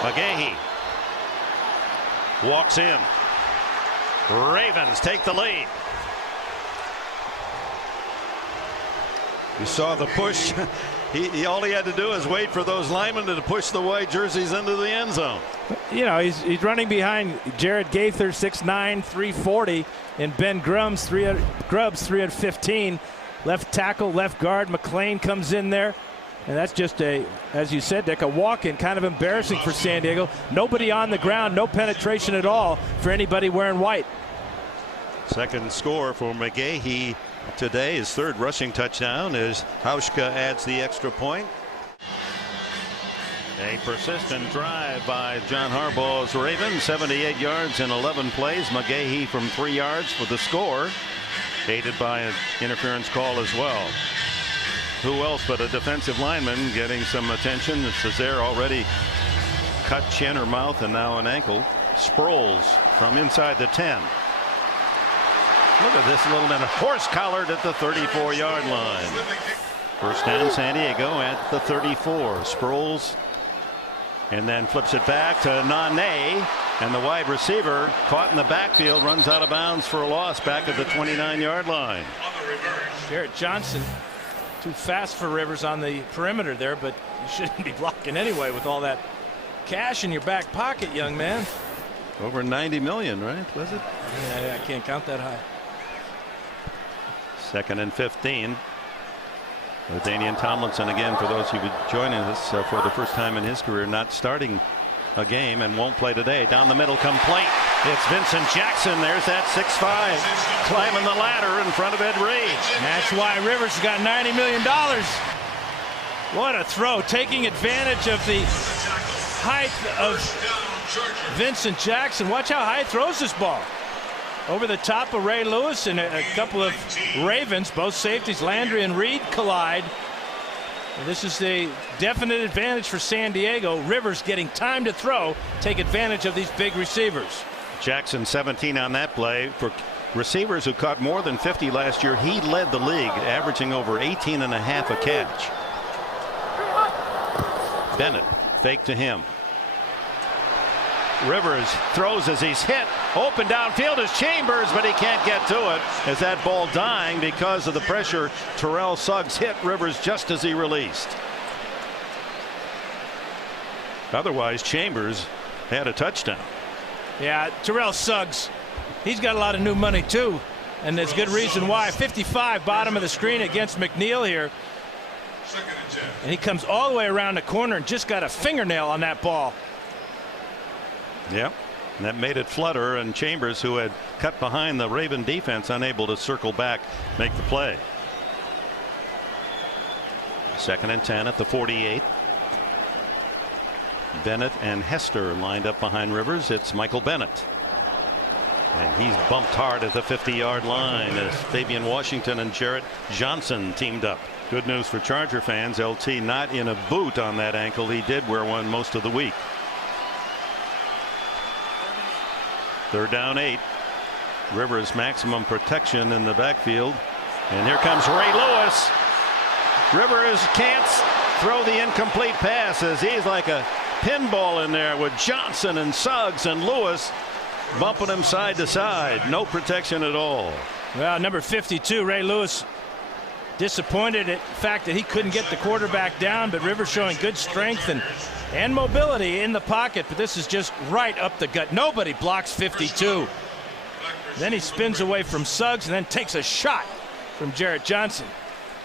McGahee walks in. Ravens take the lead. You saw the push. All he had to do is wait for those linemen to push the white jerseys into the end zone. He's running behind Jared Gaither, 6'9", 340, and Ben Grubbs, 315. Left tackle, left guard. McLean comes in there. And that's just as you said, Dick, a walk-in, kind of embarrassing for San Diego. Nobody on the ground, no penetration at all for anybody wearing white. Second score for McGahee today, his 3rd rushing touchdown, as Hauschka adds the extra point. A persistent drive by John Harbaugh's Ravens, 78 yards in 11 plays. McGahee from 3 yards for the score, aided by an interference call as well. who else but a defensive lineman getting some attention. Cesare already cut chin or mouth and now an ankle. Sproles from inside the 10. Look at this little man, horse collared at the 34-yard line. First down, San Diego at the 34. Sproles and then flips it back to Nane, and the wide receiver caught in the backfield runs out of bounds for a loss back at the 29-yard line. Garrett Johnson too fast for Rivers on the perimeter there, but you shouldn't be blocking anyway with all that cash in your back pocket, young man. Over 90 million, right? Was it? Yeah, I can't count that high. 2nd and 15. Danian Tomlinson, again, for those who are joining us for the first time in his career, not starting a game and won't play today. Down the middle, complete. It's Vincent Jackson. There's that 6'5", climbing the ladder in front of Ed Reed. That's why Rivers got $90 million. What a throw, taking advantage of the height of Vincent Jackson. Watch how high he throws this ball. Over the top of Ray Lewis, and a couple of Ravens, both safeties, Landry and Reed, collide. And this is the definite advantage for San Diego. Rivers getting time to throw, take advantage of these big receivers. Jackson 17 on that play. For receivers who caught more than 50 last year, he led the league, averaging over 18.5 a catch. Bennett fake to him. Rivers throws as he's hit. Open downfield is Chambers, but he can't get to it as that ball dying because of the pressure. Terrell Suggs hit Rivers just as he released. Otherwise, Chambers had a touchdown. Yeah, Terrell Suggs, he's got a lot of new money too, and there's good reason why. 55, bottom of the screen against McNeil here. And he comes all the way around the corner and just got a fingernail on that ball. Yep, and that made it flutter, and Chambers, who had cut behind the Raven defense, unable to circle back, make the play. 2nd and 10 at the 48. Bennett and Hester lined up behind Rivers. It's Michael Bennett, and he's bumped hard at the 50-yard line as Fabian Washington and Jarrett Johnson teamed up. Good news for Charger fans. LT not in a boot on that ankle. He did wear one most of the week. 3rd down 8. Rivers maximum protection in the backfield, and here comes Ray Lewis. Rivers can't throw the incomplete pass as he's like a pinball in there with Johnson and Suggs and Lewis bumping him side to side. No protection at all. Well, number 52, Ray Lewis, disappointed at the fact that he couldn't get the quarterback down, but Rivers showing good strength and mobility in the pocket, but this is just right up the gut. Nobody blocks 52. Then he spins away from Suggs and then takes a shot from Jarrett Johnson.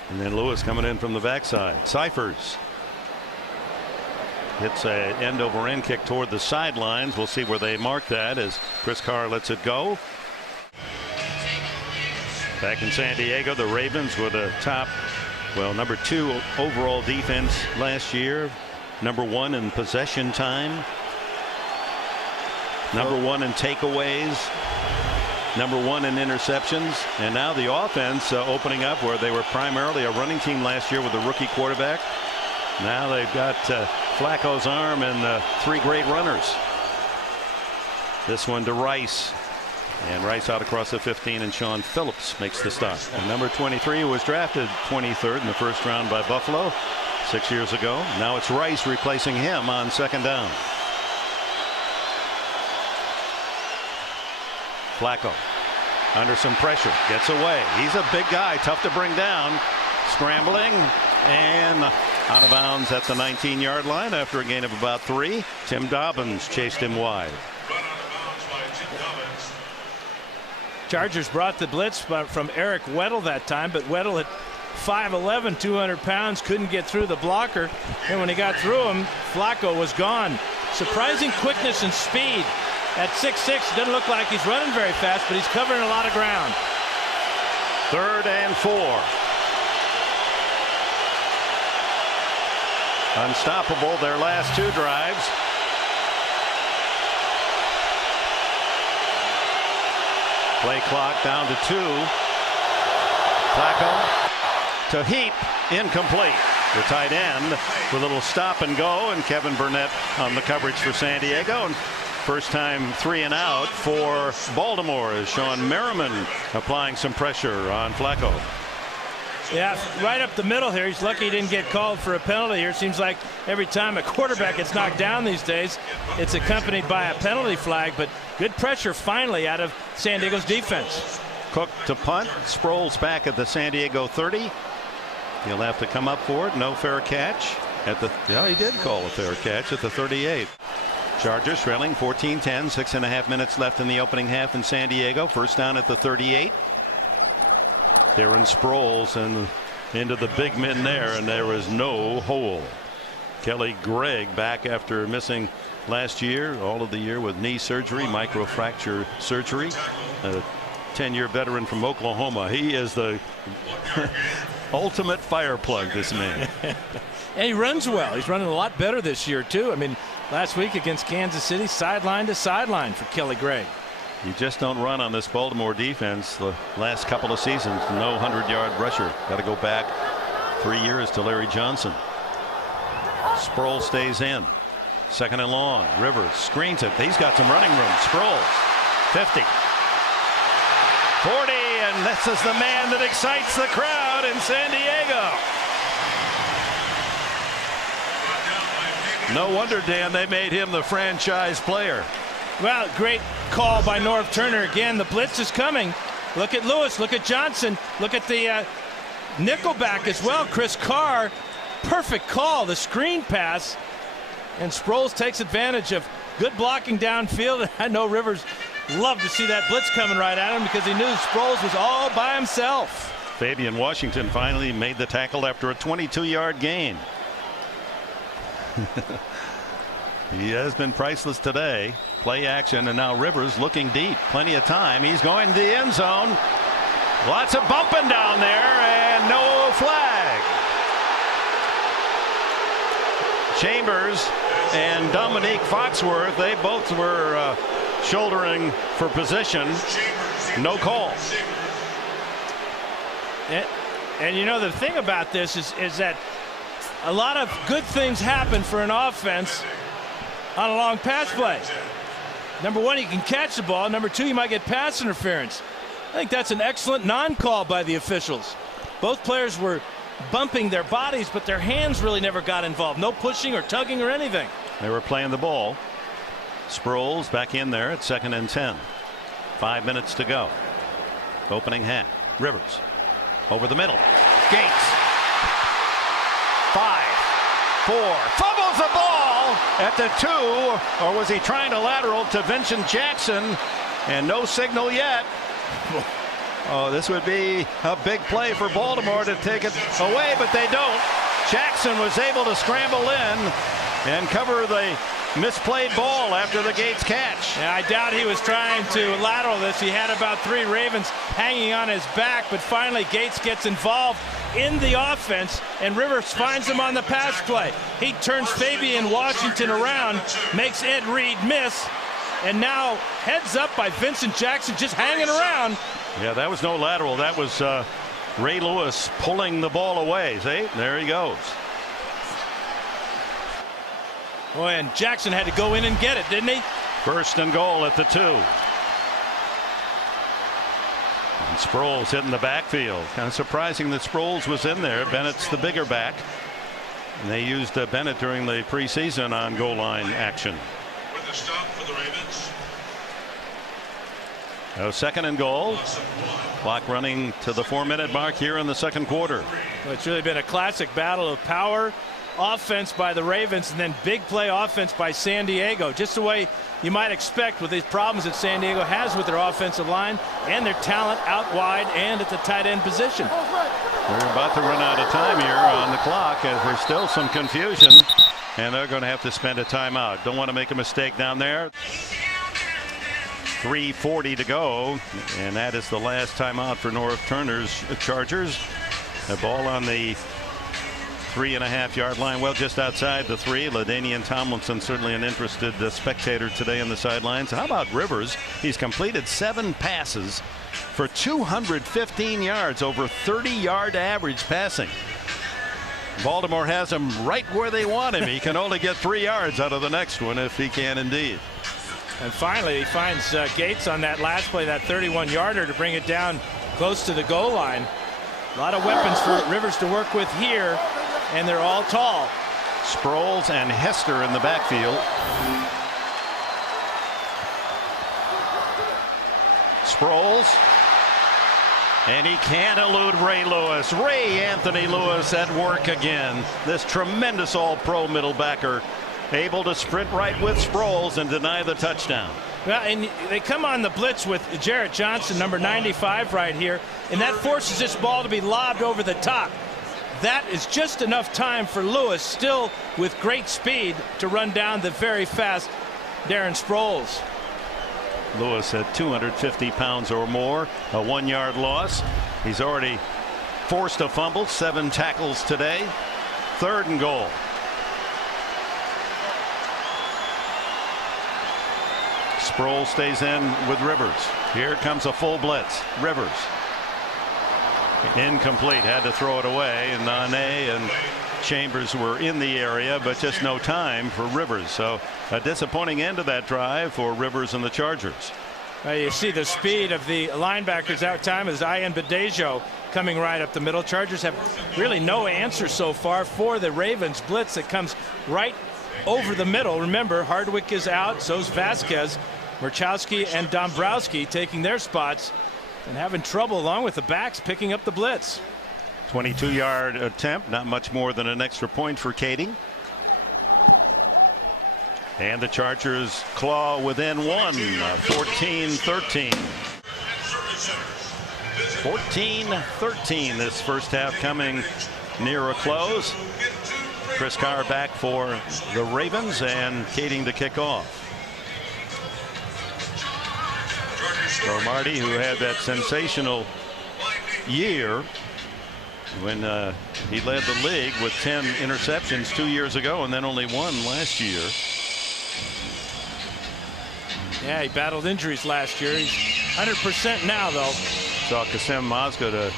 And then Lewis coming in from the backside. Cyphers hits a end over end kick toward the sidelines. We'll see where they mark that as Chris Carr lets it go. Back in San Diego, the Ravens were the top, well, number 2 overall defense last year. Number 1 in possession time. Number 1 in takeaways. Number 1 in interceptions. And now the offense opening up where they were primarily a running team last year with a rookie quarterback. Now they've got Flacco's arm and 3 great runners. This one to Rice. And Rice out across the 15, and Sean Phillips makes the stop. And number 23 was drafted 23rd in the first round by Buffalo 6 years ago. Now it's Rice replacing him on 2nd down. Flacco under some pressure, gets away. He's a big guy, tough to bring down. Scrambling and out of bounds at the 19-yard line after a gain of about 3. Tim Dobbins chased him wide. Chargers brought the blitz from Eric Weddle that time, but Weddle at 5'11", 200 pounds, couldn't get through the blocker, and when he got through him, Flacco was gone. Surprising quickness and speed. At 6'6", doesn't look like he's running very fast, but he's covering a lot of ground. 3rd and 4. Unstoppable their last 2 drives. Play clock down to 2. Flacco to Heap, incomplete. The tight end with a little stop and go, and Kevin Burnett on the coverage for San Diego. And first time 3 and out for Baltimore as Sean Merriman applying some pressure on Flacco. Yeah, right up the middle here. He's lucky he didn't get called for a penalty here. Seems like every time a quarterback gets knocked down these days, it's accompanied by a penalty flag. But good pressure finally out of San Diego's defense. Cook to punt. Sproles back at the San Diego 30. He'll have to come up for it. No fair catch at the. Yeah, he did call a fair catch at the 38. Chargers trailing 14-10. 6.5 minutes left in the opening half in San Diego. First down at the 38. Darren Sproles and into the big men there, and there was no hole. Kelly Gregg back after missing last year, all of the year with knee surgery, microfracture surgery. A 10-year veteran from Oklahoma. He is the ultimate fire plug, this man. And he runs well. He's running a lot better this year, too. I mean, last week against Kansas City, sideline to sideline for Kelly Gregg. You just don't run on this Baltimore defense. The last couple of seasons, no 100-yard rusher. Got to go back 3 years to Larry Johnson. Sproles stays in. Second and long. Rivers screens it. He's got some running room. Sproles, 50. 40, and this is the man that excites the crowd in San Diego. No wonder, Dan, they made him the franchise player. Well, great call by Norv Turner. Again, the blitz is coming. Look at Lewis. Look at Johnson. Look at the nickelback as well. Chris Carr. Perfect call. The screen pass. And Sproles takes advantage of good blocking downfield. I know Rivers loved to see that blitz coming right at him because he knew Sproles was all by himself. Fabian Washington finally made the tackle after a 22-yard gain. He has been priceless today. Play action, and now Rivers looking deep. Plenty of time. He's going to the end zone. Lots of bumping down there, and no flag. Chambers and Dominique Foxworth, they both were shouldering for position. No call. And you know, the thing about this is that a lot of good things happen for an offense on a long pass play. Number one, you can catch the ball. Number two, you might get pass interference. I think that's an excellent non-call by the officials. Both players were bumping their bodies, but their hands really never got involved. No pushing or tugging or anything. They were playing the ball. Sproles back in there at 2nd and 10. 5 minutes to go. Opening half. Rivers over the middle. Gates. 5, 4. Fumbles the ball at the 2. Or was he trying to lateral to Vincent Jackson? And no signal yet. Oh, this would be a big play for Baltimore to take it away, but they don't. Jackson was able to scramble in and cover the misplayed ball after the Gates catch. Yeah, I doubt he was trying to lateral this. He had about 3 Ravens hanging on his back, but finally Gates gets involved in the offense, and Rivers finds him on the pass play. He turns Fabian Washington around, makes Ed Reed miss, and now heads up by Vincent Jackson just hanging around. Yeah, that was no lateral. That was Ray Lewis pulling the ball away. See, there he goes. Boy, and Jackson had to go in and get it, didn't he? 1st and goal at the 2. And Sproles hitting the backfield. Kind of surprising that Sproles was in there. Bennett's the bigger back. And they used Bennett during the preseason on goal line action. With a stop for the Ravens. 2nd and goal. Clock running to the 4-minute mark here in the 2nd quarter. Well, it's really been a classic battle of power offense by the Ravens and then big play offense by San Diego. Just the way you might expect with these problems that San Diego has with their offensive line and their talent out wide and at the tight end position. We're about to run out of time here on the clock as there's still some confusion, and they're going to have to spend a timeout. Don't want to make a mistake down there. 3:40 to go, and that is the last timeout for Norv Turner's Chargers. The ball on the 3.5 yard line. Well, just outside the 3. LaDainian Tomlinson, certainly an interested spectator today on the sidelines. How about Rivers? He's completed 7 passes for 215 yards, over 30-yard average passing. Baltimore has him right where they want him. He can only get 3 yards out of the next one if he can indeed. And finally, he finds Gates on that last play, that 31-yarder, to bring it down close to the goal line. A lot of weapons for Rivers to work with here, and they're all tall. Sproles and Hester in the backfield. Sproles. And he can't elude Ray Lewis. Ray Anthony Lewis at work again. This tremendous all-pro middle backer, able to sprint right with Sproles and deny the touchdown. Well, and they come on the blitz with Jarrett Johnson, number 95 right here, and that forces this ball to be lobbed over the top. That is just enough time for Lewis, still with great speed, to run down the very fast Darren Sproles. Lewis at 250 pounds or more, a 1-yard loss. He's already forced a fumble, 7 tackles today. 3rd and goal. Sproles stays in with Rivers. Here comes a full blitz. Rivers. Incomplete, had to throw it away, and Nane and Chambers were in the area, but just no time for Rivers. So a disappointing end to that drive for Rivers and the Chargers. You see the speed of the linebackers out time as Ian Badejo coming right up the middle. Chargers have really no answer so far for the Ravens blitz that comes right over the middle. Remember, Hardwick is out, so's Vasquez. Murchowski and Dombrowski taking their spots and having trouble along with the backs picking up the blitz. 22-yard attempt, not much more than an extra point for Kading. And the Chargers claw within 1, 14-13. 14-13, this first half coming near a close. Chris Carr back for the Ravens and Kading to kick off. Cromartie, who had that sensational year when he led the league with 10 interceptions 2 years ago and then only 1 last year. Yeah, he battled injuries last year. He's 100% now, though. Saw Kasem Mazda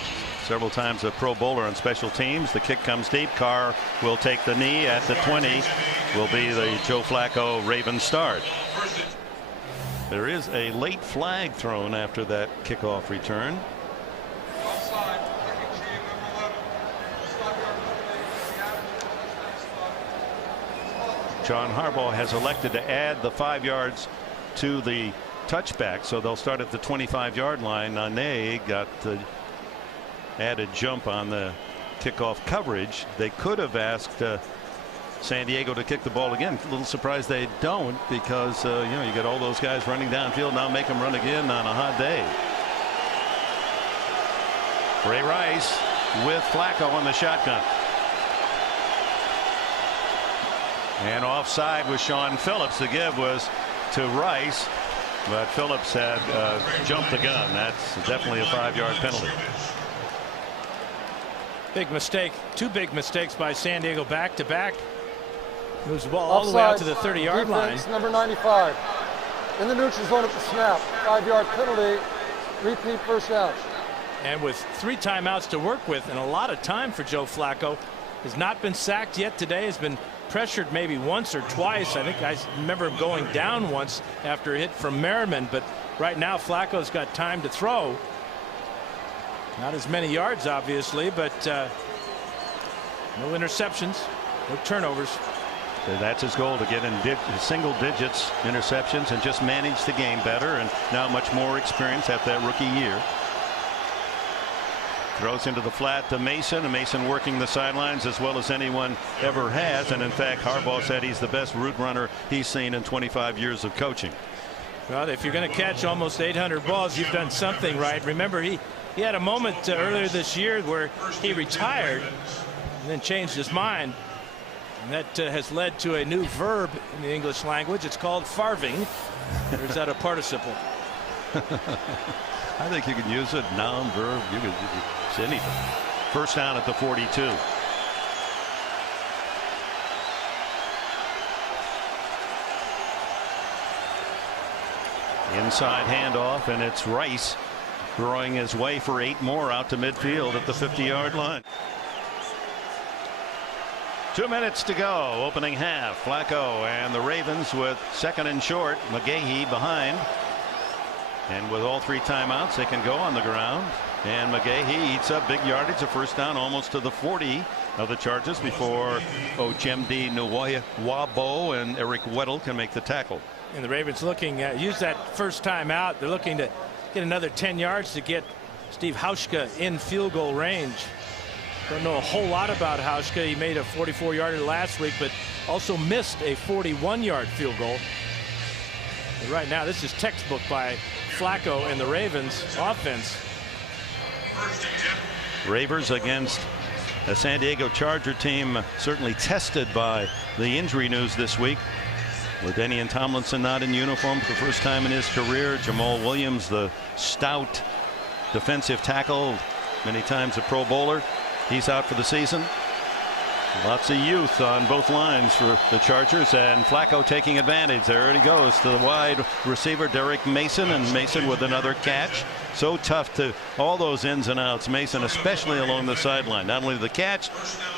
several times a Pro Bowler on special teams. The kick comes deep. Carr will take the knee at the 20. Will be the Joe Flacco Ravens start. There is a late flag thrown after that kickoff return. John Harbaugh has elected to add the 5 yards to the touchback, so they'll start at the 25-yard line. Nane got the added jump on the kickoff coverage. They could have asked San Diego to kick the ball again. A little surprised they don't, because you know, you got all those guys running downfield. Now make them run again on a hot day. Ray Rice with Flacco on the shotgun. And offside with Sean Phillips. The give was to Rice, but Phillips had jumped the gun. That's definitely a 5-yard penalty. Big mistake. 2 big mistakes by San Diego back to back. Moves the ball all the way out to the 30-yard line. Number 95 in the neutral zone at the snap. 5-yard penalty. Repeat first down. And with 3 timeouts to work with and a lot of time for Joe Flacco, has not been sacked yet today. Has been pressured maybe once or twice. I think I remember him going down once after a hit from Merriman, but right now Flacco's got time to throw. Not as many yards, obviously, but no interceptions, no turnovers. So that's his goal, to get in single digits interceptions and just manage the game better, and now much more experience at that rookie year. Throws into the flat to Mason, and Mason working the sidelines as well as anyone ever has. And in fact, Harbaugh said he's the best route runner he's seen in 25 years of coaching. Well, if you're going to catch almost 800 balls, you've done something right. Remember, he had a moment earlier this year where he retired and then changed his mind. And that has led to a new verb in the English language. It's called farving. Or is that a participle? I think you can use it, noun, verb, you can use anything. First down at the 42. Inside handoff, and it's Rice throwing his way for 8 more out to midfield at the 50-yard line. 2 minutes to go, opening half. Flacco and the Ravens with 2nd and short. McGahee behind. And with all 3 timeouts, they can go on the ground. And McGahee eats up big yardage, a first down almost to the 40 of the Chargers before Ochemdi Nwabo and Eric Weddle can make the tackle. And the Ravens looking at use that first time out. They're looking to get another 10 yards to get Steve Hauschka in field goal range. Don't know a whole lot about Hauschka. He made a 44-yarder last week, but also missed a 41-yard field goal. And right now, this is textbook by Flacco and the Ravens offense. Ravens against a San Diego Charger team certainly tested by the injury news this week. LaDainian Tomlinson not in uniform for the first time in his career. Jamal Williams, the stout defensive tackle, many times a Pro Bowler. He's out for the season. Lots of youth on both lines for the Chargers, and Flacco taking advantage. There he goes to the wide receiver Derek Mason, and Mason with another catch. So tough to all those ins and outs. Mason especially along the sideline, not only the catch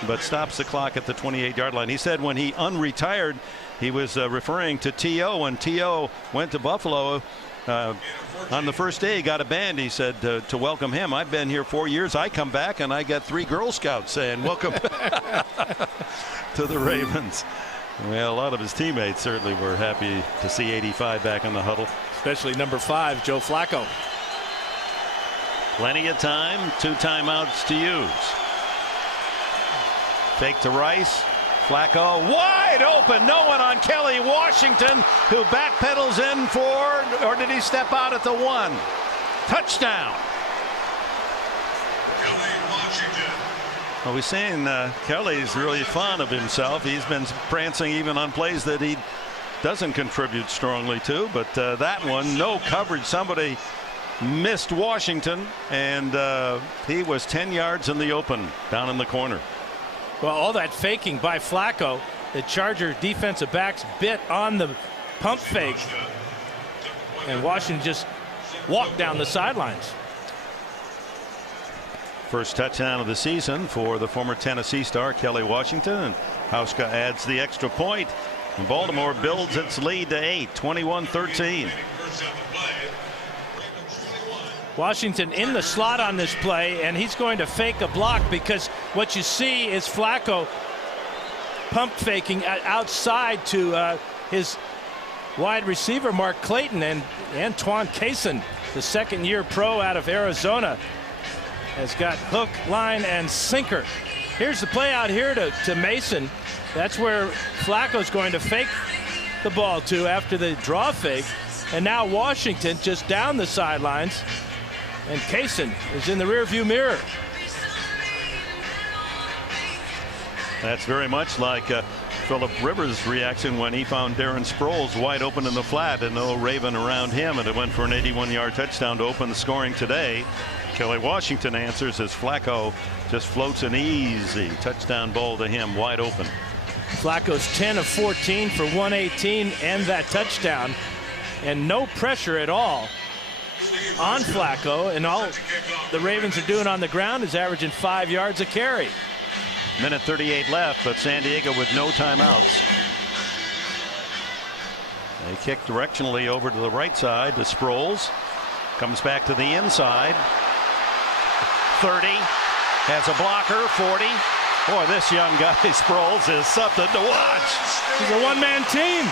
but stops the clock at the 28-yard line. He said when he unretired he was referring to T.O. when T.O. went to Buffalo on the first day. He got a band, he said, to welcome him. I've been here 4 years. I come back and I got 3 Girl Scouts saying welcome to the Ravens. Well, a lot of his teammates certainly were happy to see 85 back in the huddle, especially number 5, Joe Flacco. Plenty of time, 2 timeouts to use. Fake to Rice. Flacco wide open, no one on Kelly Washington, who backpedals in for, or did he step out at the 1? Touchdown. Kelly Washington. Well, we're saying Kelly's really fond of himself. He's been prancing even on plays that he doesn't contribute strongly to, but that one, no coverage. Somebody missed Washington, and he was 10 yards in the open down in the corner. Well, all that faking by Flacco, the Charger defensive backs bit on the pump fake, and Washington just walked down the sidelines. First touchdown of the season for the former Tennessee star Kelly Washington, and Hauschka adds the extra point. And Baltimore builds its lead to 8, 21-13. Washington in the slot on this play, and he's going to fake a block, because what you see is Flacco pump faking outside to his wide receiver Mark Clayton, and Antoine Cason, the 2nd-year pro out of Arizona, has got hook, line, and sinker. Here's the play out here to Mason. That's where Flacco's going to fake the ball to after the draw fake, and now Washington just down the sidelines. And Cason is in the rearview mirror. That's very much like Philip Rivers' reaction when he found Darren Sproles wide open in the flat and no Raven around him, and it went for an 81-yard touchdown to open the scoring today. Kelly Washington answers as Flacco just floats an easy touchdown ball to him wide open. Flacco's 10 of 14 for 118 and that touchdown, and no pressure at all on Flacco, and all the Ravens are doing on the ground is averaging 5 yards a carry. Minute 38 left, but San Diego with no timeouts. They kick directionally over to the right side to Sproles. Comes back to the inside. 30. Has a blocker. 40. Boy, this young guy Sproles is something to watch. He's a one-man team.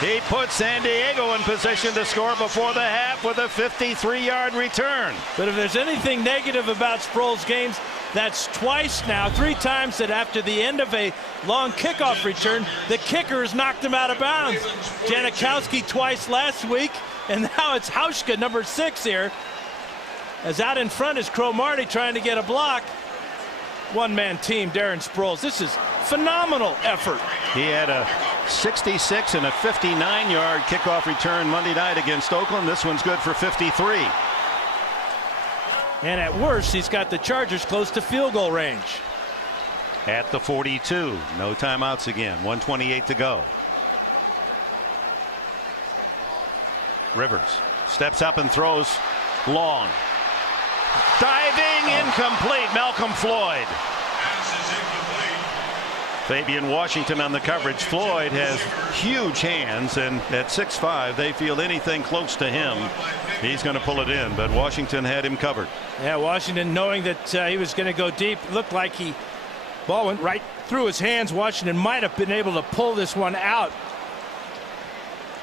He puts San Diego in position to score before the half with a 53-yard return. But if there's anything negative about Sproles' games, that's twice now, 3 times that after the end of a long kickoff return, the kicker has knocked him out of bounds. Janikowski twice last week, and now it's Hauschka, number 6 here. As out in front is Cromartie trying to get a block. One-man team, Darren Sproles. This is phenomenal effort. He had a 66 and a 59-yard kickoff return Monday night against Oakland. This one's good for 53. And at worst, he's got the Chargers close to field goal range. At the 42. No timeouts again. 1:28 to go. Rivers steps up and throws long. Diving incomplete. Malcolm Floyd. Fabian Washington on the coverage. Floyd has huge hands, and at 6'5", they feel anything close to him, he's going to pull it in. But Washington had him covered. Yeah, Washington, knowing that he was going to go deep, looked like ball went right through his hands. Washington might have been able to pull this one out.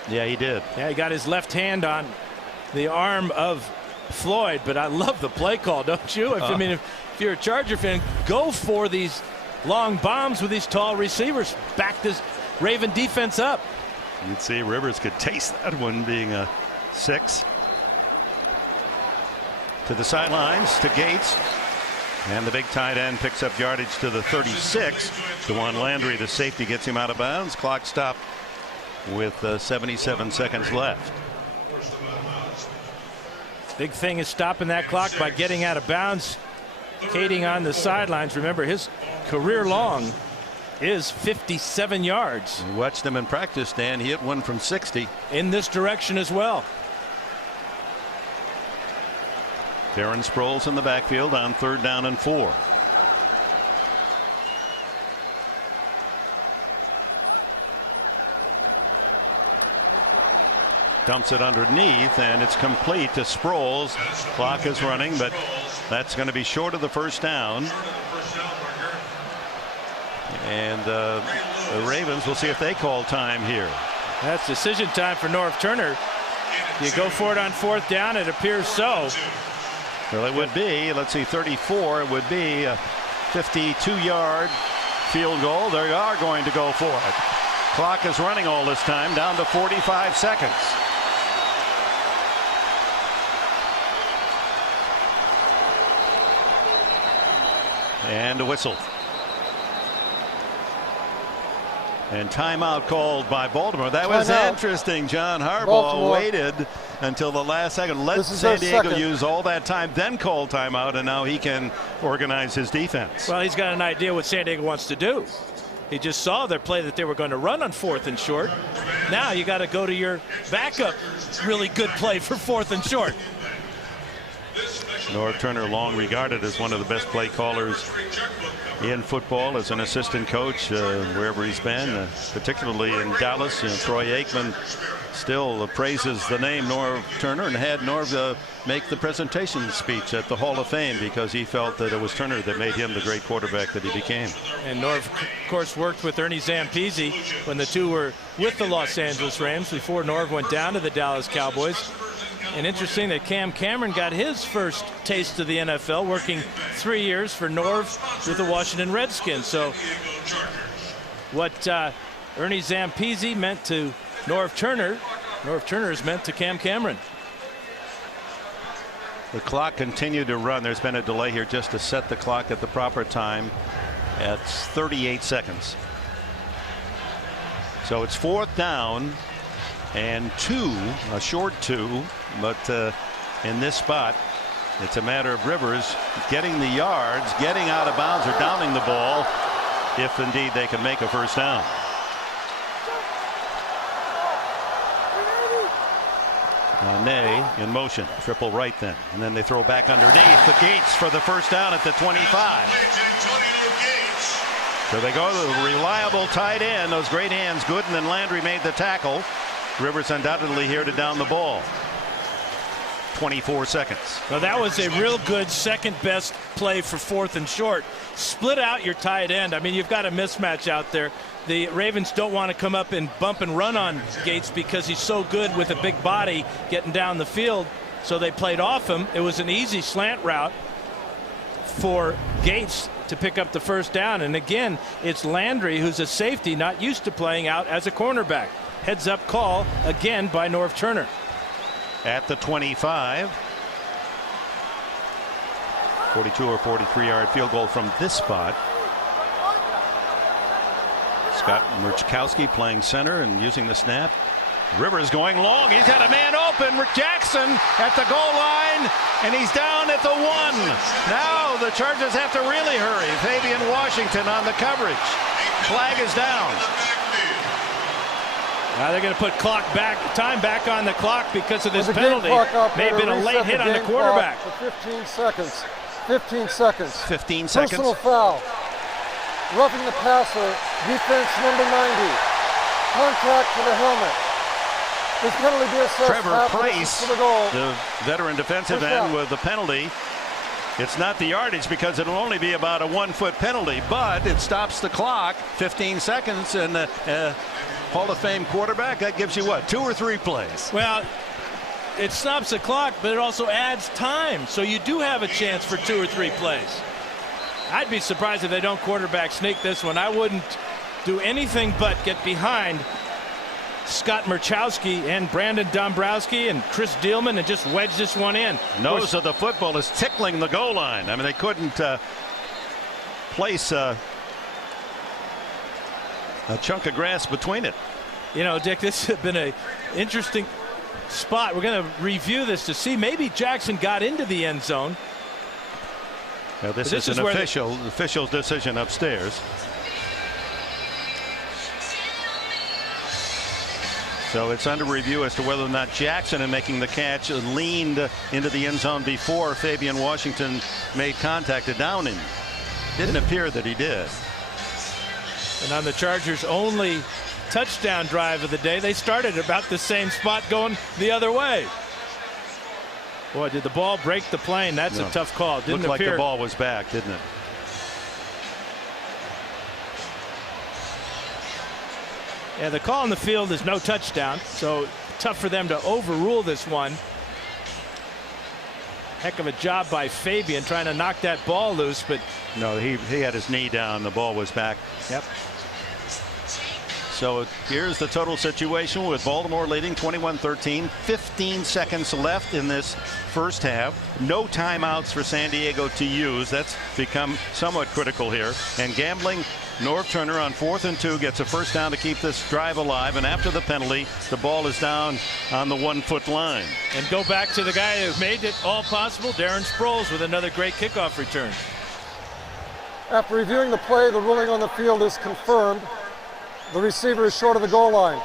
Yeah, he did. Yeah, he got his left hand on the arm of Floyd, but I love the play call, don't you? I mean, if you're a Charger fan, go for these long bombs with these tall receivers. Back this Raven defense up. You'd see Rivers could taste that one being a 6. To the sidelines to Gates, and the big tight end picks up yardage to the 36. DeJuan Landry, the safety, gets him out of bounds. Clock stopped with 77 seconds left. Big thing is stopping that clock by getting out of bounds. Kading on the sidelines. Remember, his career long is 57 yards. We watched him in practice, Dan. He hit one from 60. In this direction as well. Darren Sproles in the backfield on 3rd down and 4. Dumps it underneath, and it's complete to Sproles. Clock is running, but that's going to be short of the first down. And the Ravens will see if they call time here. That's decision time for Norv Turner. You go for it on 4th down. It appears so. Well, it would be, let's see, 34. It would be a 52-yard field goal. They are going to go for it. Clock is running all this time, down to 45 seconds. And a whistle. And timeout called by Baltimore. That was interesting. John Harbaugh waited until the last second. Let San Diego use all that time, then call timeout, and now he can organize his defense. Well, he's got an idea what San Diego wants to do. He just saw their play that they were going to run on 4th and short. Now you got to go to your backup. Really good play for 4th and short. Norv Turner, long regarded as one of the best play callers in football, as an assistant coach wherever he's been, particularly in Dallas. Troy Aikman still praises the name Norv Turner, and had Norv make the presentation speech at the Hall of Fame because he felt that it was Turner that made him the great quarterback that he became. And Norv, of course, worked with Ernie Zampese when the two were with the Los Angeles Rams before Norv went down to the Dallas Cowboys. And interesting that Cam Cameron got his first taste of the NFL working 3 years for Norv with the Washington Redskins. So what Ernie Zampese meant to Norv Turner is meant to Cam Cameron. The clock continued to run. There's been a delay here just to set the clock at the proper time at 38 seconds. So it's 4th down and 2, a short 2, but in this spot it's a matter of Rivers getting the yards, getting out of bounds, or downing the ball if indeed they can make a first down. Ney in motion, triple right then, and then they throw back underneath the Gates for the first down at the 25. So they go to the reliable tight end, those great hands, Gooden and Landry made the tackle. Rivers undoubtedly here to down the ball. 24 seconds. Well, that was a real good second best play for 4th and short. Split out your tight end. I mean, you've got a mismatch out there. The Ravens don't want to come up and bump and run on Gates because he's so good with a big body getting down the field. So they played off him. It was an easy slant route for Gates to pick up the first down. And again, it's Landry, who's a safety, not used to playing out as a cornerback. Heads up call again by Norv Turner. At the 25. 42 or 43-yard field goal from this spot. Scott Murchkowski playing center and using the snap. Rivers going long. He's got a man open. Jackson at the goal line, and he's down at the 1. Now the Chargers have to really hurry. Fabian Washington on the coverage. Flag is down. Now they're going to put time back on the clock because of this With the penalty. game clock May have been a late hit on the quarterback. For 15 seconds. 15 seconds. 15 seconds. Personal foul. Roughing the passer. Defense number 90. Contact to the helmet. This penalty be assessed. Trevor Price, for the goal. the veteran defensive end, with the penalty. It's not the yardage because it'll only be about a 1-foot penalty, but it stops the clock. 15 seconds, and Hall of Fame quarterback, that gives you what, 2 or 3 plays? Well, it stops the clock, but it also adds time, so you do have a chance for 2 or 3 plays. I'd be surprised if they don't quarterback sneak this one. I wouldn't do anything but get behind Scott Murchowski and Brandon Dombrowski and Chris Dielman and just wedge this one in. Nose of the football is tickling the goal line. I mean, they couldn't place a chunk of grass between it. You know, Dick, this has been an interesting spot. We're going to review this to see maybe Jackson got into the end zone. Now, this is an official's decision upstairs. So it's under review as to whether or not Jackson, in making the catch, leaned into the end zone before Fabian Washington made contact down him. Didn't appear that he did. And on the Chargers' only touchdown drive of the day, they started about the same spot going the other way. Boy, did the ball break the plane? That's a tough call. Didn't Looked appear. like the ball was back, didn't it? Yeah, the call on the field is no touchdown, so tough for them to overrule this one. Heck of a job by Fabian trying to knock that ball loose, but no, he had his knee down. The ball was back. Yep. So here's the total situation with Baltimore leading 21-13. 15 seconds left in this first half. No timeouts for San Diego to use. That's become somewhat critical here. And gambling, Norv Turner on 4th and 2 gets a first down to keep this drive alive. And after the penalty, the ball is down on the 1-foot line. And go back to the guy who made it all possible, Darren Sproles, with another great kickoff return. After reviewing the play, the ruling on the field is confirmed. The receiver is short of the goal line.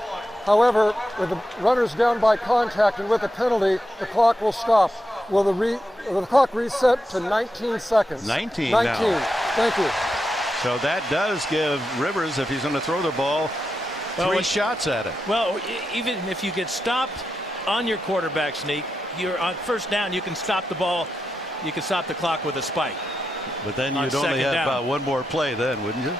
However, with the runners down by contact and with a penalty, the clock will stop. Will the clock reset to 19 seconds? 19 now. Thank you. So that does give Rivers, if he's going to throw the ball, 3 shots at it. Well, even if you get stopped on your quarterback sneak, you're on first down, you can stop the ball. You can stop the clock with a spike. But then you'd only have about 1 more play then, wouldn't you?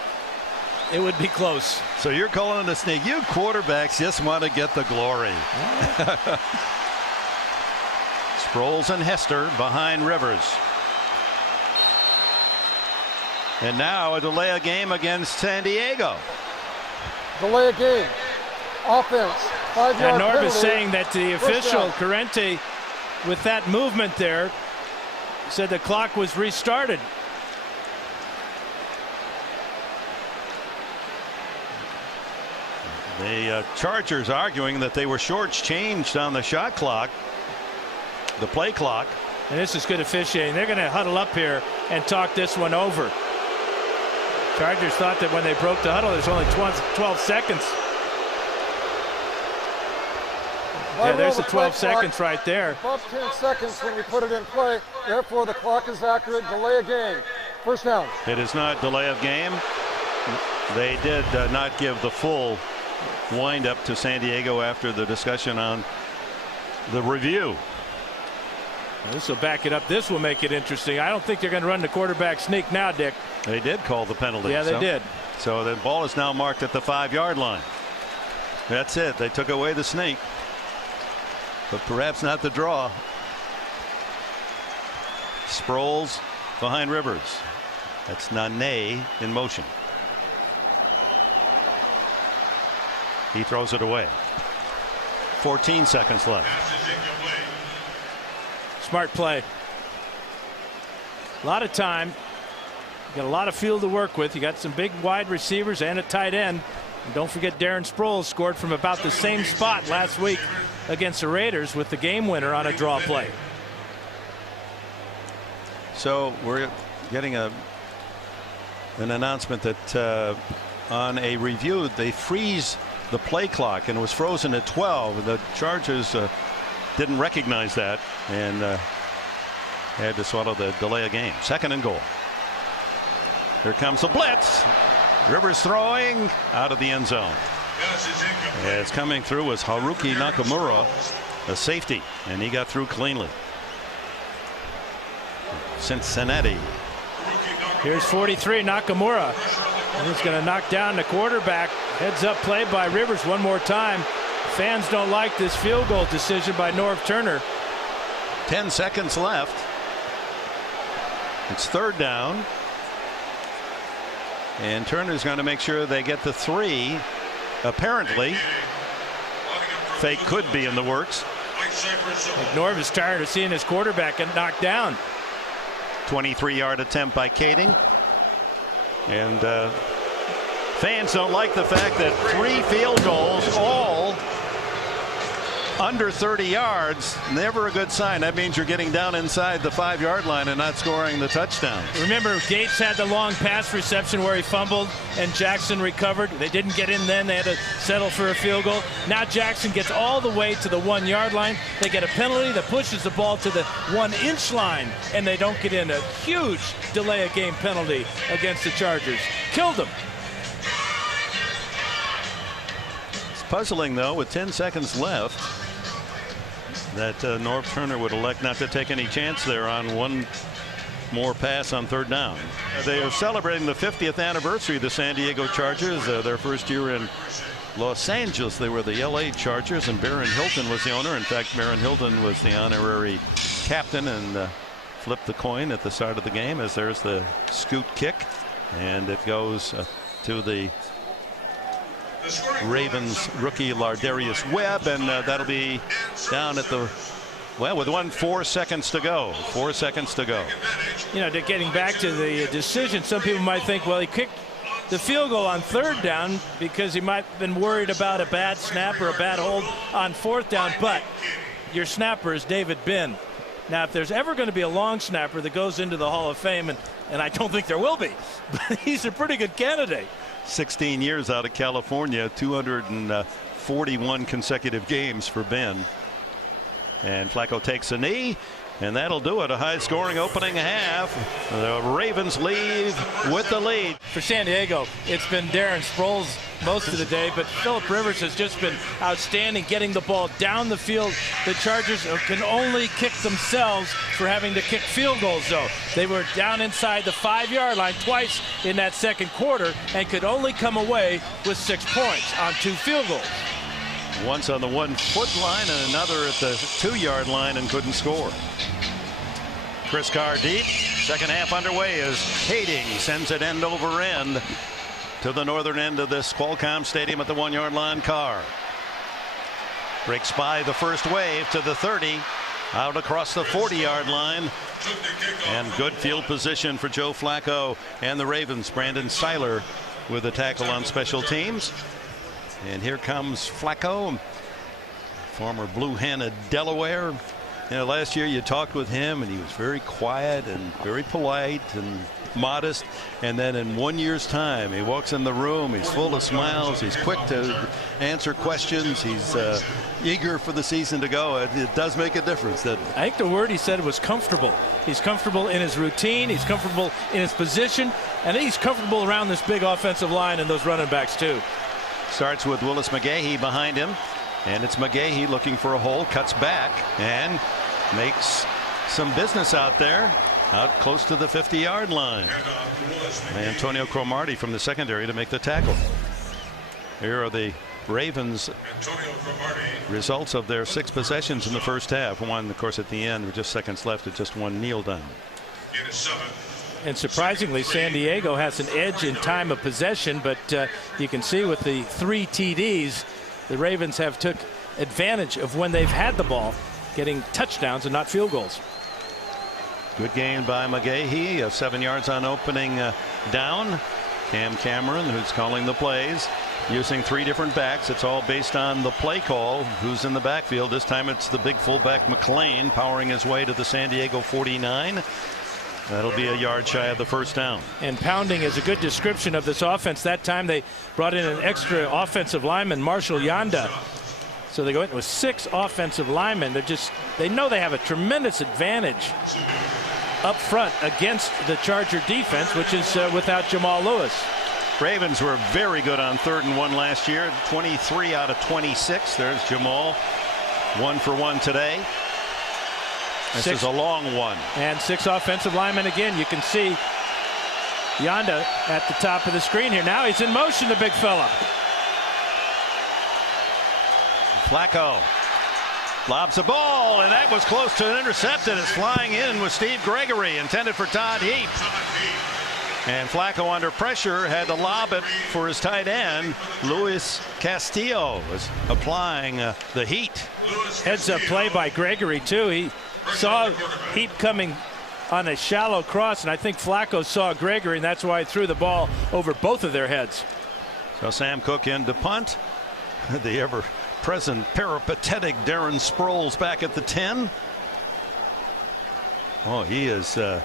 It would be close. So you're calling it a sneak. You quarterbacks just want to get the glory. Sproles and Hester behind Rivers. And now a delay of game against San Diego. Delay of game. Offense. 5-yard and Norv penalty. is saying that the official, Corrente, with that movement there, said the clock was restarted. The Chargers arguing that they were shortchanged on the shot clock, the play clock. And this is good officiating. They're going to huddle up here and talk this one over. Chargers thought that when they broke the huddle, there's only 12 seconds. Yeah, there's the 12 seconds right there. Above 10 seconds when we put it in play. Therefore, the clock is accurate. Delay of game. First down. It is not delay of game. They did not give the full wind up to San Diego after the discussion on the review. This will back it up. This will make it interesting. I don't think they're going to run the quarterback sneak now, Dick. They did call the penalty. Yeah, they did. So the ball is now marked at the 5-yard line. That's it. They took away the sneak, but perhaps not the draw. Sproles behind Rivers. That's Nane in motion. He throws it away. 14 seconds left. Smart play. A lot of time. You got a lot of field to work with. You got some big wide receivers and a tight end. And don't forget Darren Sproles scored from about the same spot last week against the Raiders with the game winner on a draw play. So we're getting an announcement that on a review they freeze the play clock, and it was frozen at 12. The Chargers didn't recognize that and had to swallow the delay of game. 2nd and goal. Here comes the blitz. Rivers throwing out of the end zone. As coming through was Haruki Nakamura, a safety, and he got through cleanly. Cincinnati. Here's 43 Nakamura. And he's going to knock down the quarterback. Heads up play by Rivers one more time. Fans don't like this field goal decision by Norv Turner. 10 seconds left. It's 3rd down. And Turner's going to make sure they get the 3. Apparently, fake could be in the works. Norv is tired of seeing his quarterback get knocked down. 23-yard attempt by Kading. And fans don't like the fact that 3 field goals, all under 30 yards, never a good sign. That means you're getting down inside the 5-yard line and not scoring the touchdown. Remember, Gates had the long pass reception where he fumbled and Jackson recovered. They didn't get in then. They had to settle for a field goal. Now Jackson gets all the way to the 1-yard line. They get a penalty that pushes the ball to the 1-inch line, and they don't get in. A huge delay of game penalty against the Chargers. Killed them. It's puzzling, though, with 10 seconds left, that Norv Turner would elect not to take any chance there on one more pass on 3rd down. They are celebrating the 50th anniversary of the San Diego Chargers. Their first year in Los Angeles, they were the LA Chargers, and Baron Hilton was the owner. In fact, Baron Hilton was the honorary captain and flipped the coin at the start of the game, as there's the scoot kick, and it goes to the Ravens rookie Lardarius Webb, and that'll be down at the, well, with 4 seconds to go. 4 seconds to go. You know, getting back to the decision, some people might think, well, he kicked the field goal on 3rd down because he might have been worried about a bad snap or a bad hold on 4th down, but your snapper is David Binn. Now, if there's ever going to be a long snapper that goes into the Hall of Fame, and I don't think there will be, but he's a pretty good candidate. 16 years out of California, 241 consecutive games for Ben. And Flacco takes a knee, and that'll do it. A high-scoring opening half. The Ravens leave with the lead. For San Diego, it's been Darren Sproles most of the day, but Phillip Rivers has just been outstanding getting the ball down the field. The Chargers can only kick themselves for having to kick field goals, though. They were down inside the 5-yard line twice in that 2nd quarter and could only come away with 6 points on 2 field goals. Once on the 1-foot line and another at the 2-yard line, and couldn't score. Chris Carr deep. 2nd half underway as Kading sends it end over end to the northern end of this Qualcomm Stadium at the 1-yard line. Carr breaks by the first wave to the 30, out across the 40-yard line, and good field position for Joe Flacco and the Ravens. Brandon Seiler with a tackle on special teams. And here comes Flacco, former Blue Hen of Delaware. You know, last year you talked with him and he was very quiet and very polite and modest, and then in 1 year's time he walks in the room, he's full of smiles, he's quick to answer questions, he's eager for the season to go. It does make a difference. I think the word he said was comfortable. He's comfortable in his routine, he's comfortable in his position, and he's comfortable around this big offensive line and those running backs too. Starts with Willis McGahee behind him, and it's McGahee looking for a hole, cuts back and makes some business out there, out close to the 50-yard line. Antonio Cromartie from the secondary to make the tackle. Here are the Ravens results of their 6 possessions in the first half. One, of course, at the end with just seconds left, with just 1 kneel down. And surprisingly, San Diego has an edge in time of possession, but you can see with the 3 TDs, the Ravens have took advantage of when they've had the ball, getting touchdowns and not field goals. Good gain by McGahee, 7 yards on opening down. Cam Cameron, who's calling the plays, using 3 different backs. It's all based on the play call, who's in the backfield. This time it's the big fullback McLean powering his way to the San Diego 49. That'll be a yard shy of the first down. And pounding is a good description of this offense. That time they brought in an extra offensive lineman, Marshall Yanda. So they go in with 6 offensive linemen. They know they have a tremendous advantage up front against the Charger defense, which is without Jamal Lewis. Ravens were very good on 3rd and 1 last year. 23 out of 26. There's Jamal. 1 for 1 today. This is a long one. And 6 offensive linemen again. You can see Yanda at the top of the screen here. Now he's in motion, the big fella. Flacco lobs the ball, and that was close to an intercepted. It's flying in with Steve Gregory, intended for Todd Heap. And Flacco under pressure had to lob it for his tight end. Luis Castillo was applying the heat. Heads up play by Gregory too. He saw Heap coming on a shallow cross, and I think Flacco saw Gregory, and that's why he threw the ball over both of their heads. So Sam Cook in to punt. The ever-present peripatetic Darren Sproles back at the 10. Oh, he is the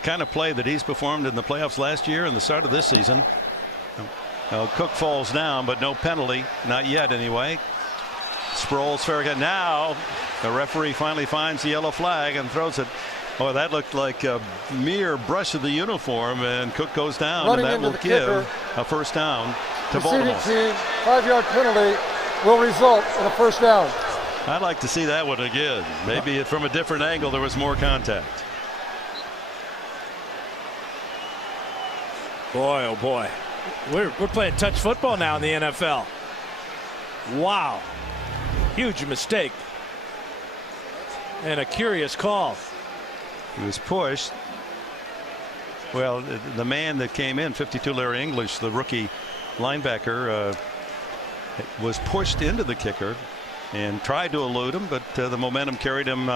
kind of play that he's performed in the playoffs last year and the start of this season. Cook falls down, but no penalty, not yet anyway. Sproles fair again. Now the referee finally finds the yellow flag and throws it. Oh, that looked like a mere brush of the uniform, and Cook goes down, Running and that will give a first down to Baltimore. Team 5-yard penalty will result in a first down. I'd like to see that one again. Maybe from a different angle there was more contact. Boy, oh boy, we're playing touch football now in the NFL. Wow, huge mistake and a curious call. He was pushed. Well, the man that came in, 52 Larry English, the rookie linebacker, was pushed into the kicker and tried to elude him, but the momentum carried him